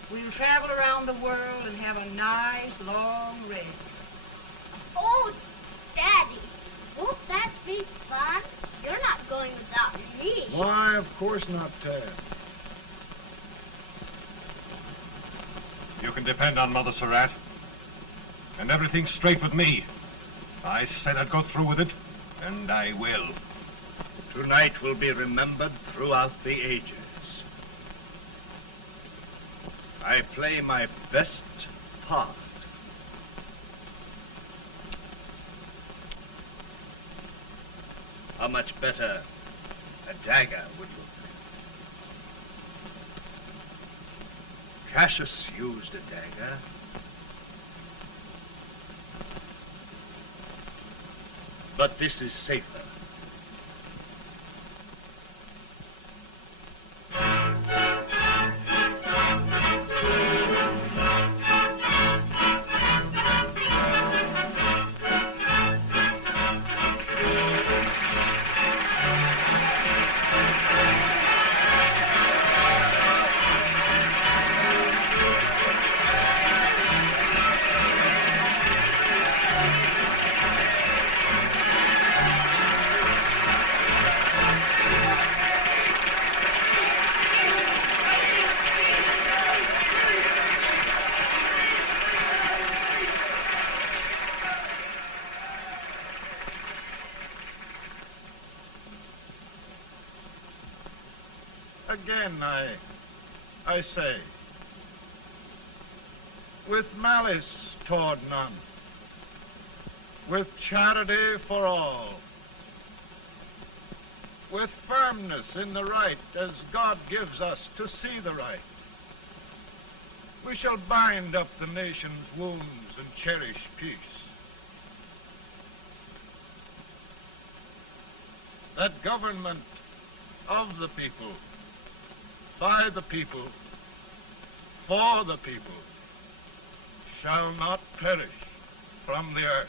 we'll travel around the world and have a nice, long rest. Oh, Daddy, won't that be fun? You're not going without me. Why, of course not, Tad. You can depend on Mother Surratt. And everything's straight with me. I said I'd go through with it, and I will. Tonight will be remembered throughout the ages. I play my best part. How much better a dagger would look. Cassius used a dagger. But this is safer. Again, I say, with malice toward none, with charity for all, with firmness in the right as God gives us to see the right, we shall bind up the nation's wounds and cherish peace. That government of the people, by the people, for the people, shall not perish from the earth.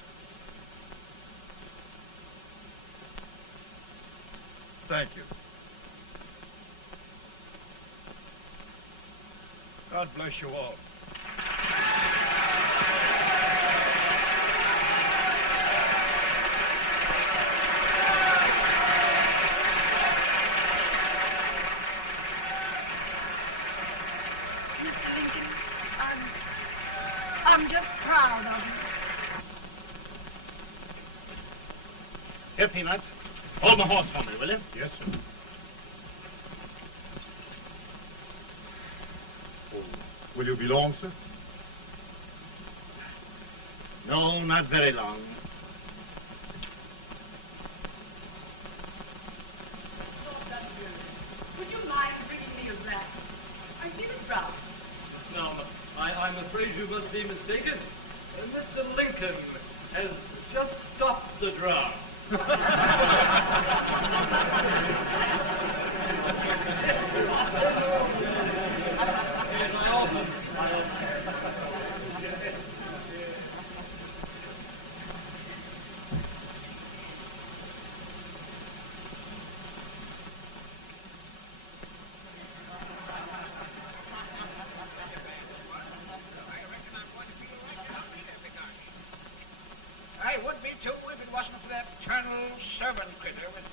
Thank you. God bless you all. I'm just proud of you. Here, Peanuts. Hold my horse for me, will you? Yes, sir. Oh, will you be long, sir? No, not very long. Would you mind bringing me a glass? I feel it brown. Now, I'm afraid you must be mistaken. Mr. Lincoln has just stopped the draft. I would be too if it wasn't for that Colonel servant critter with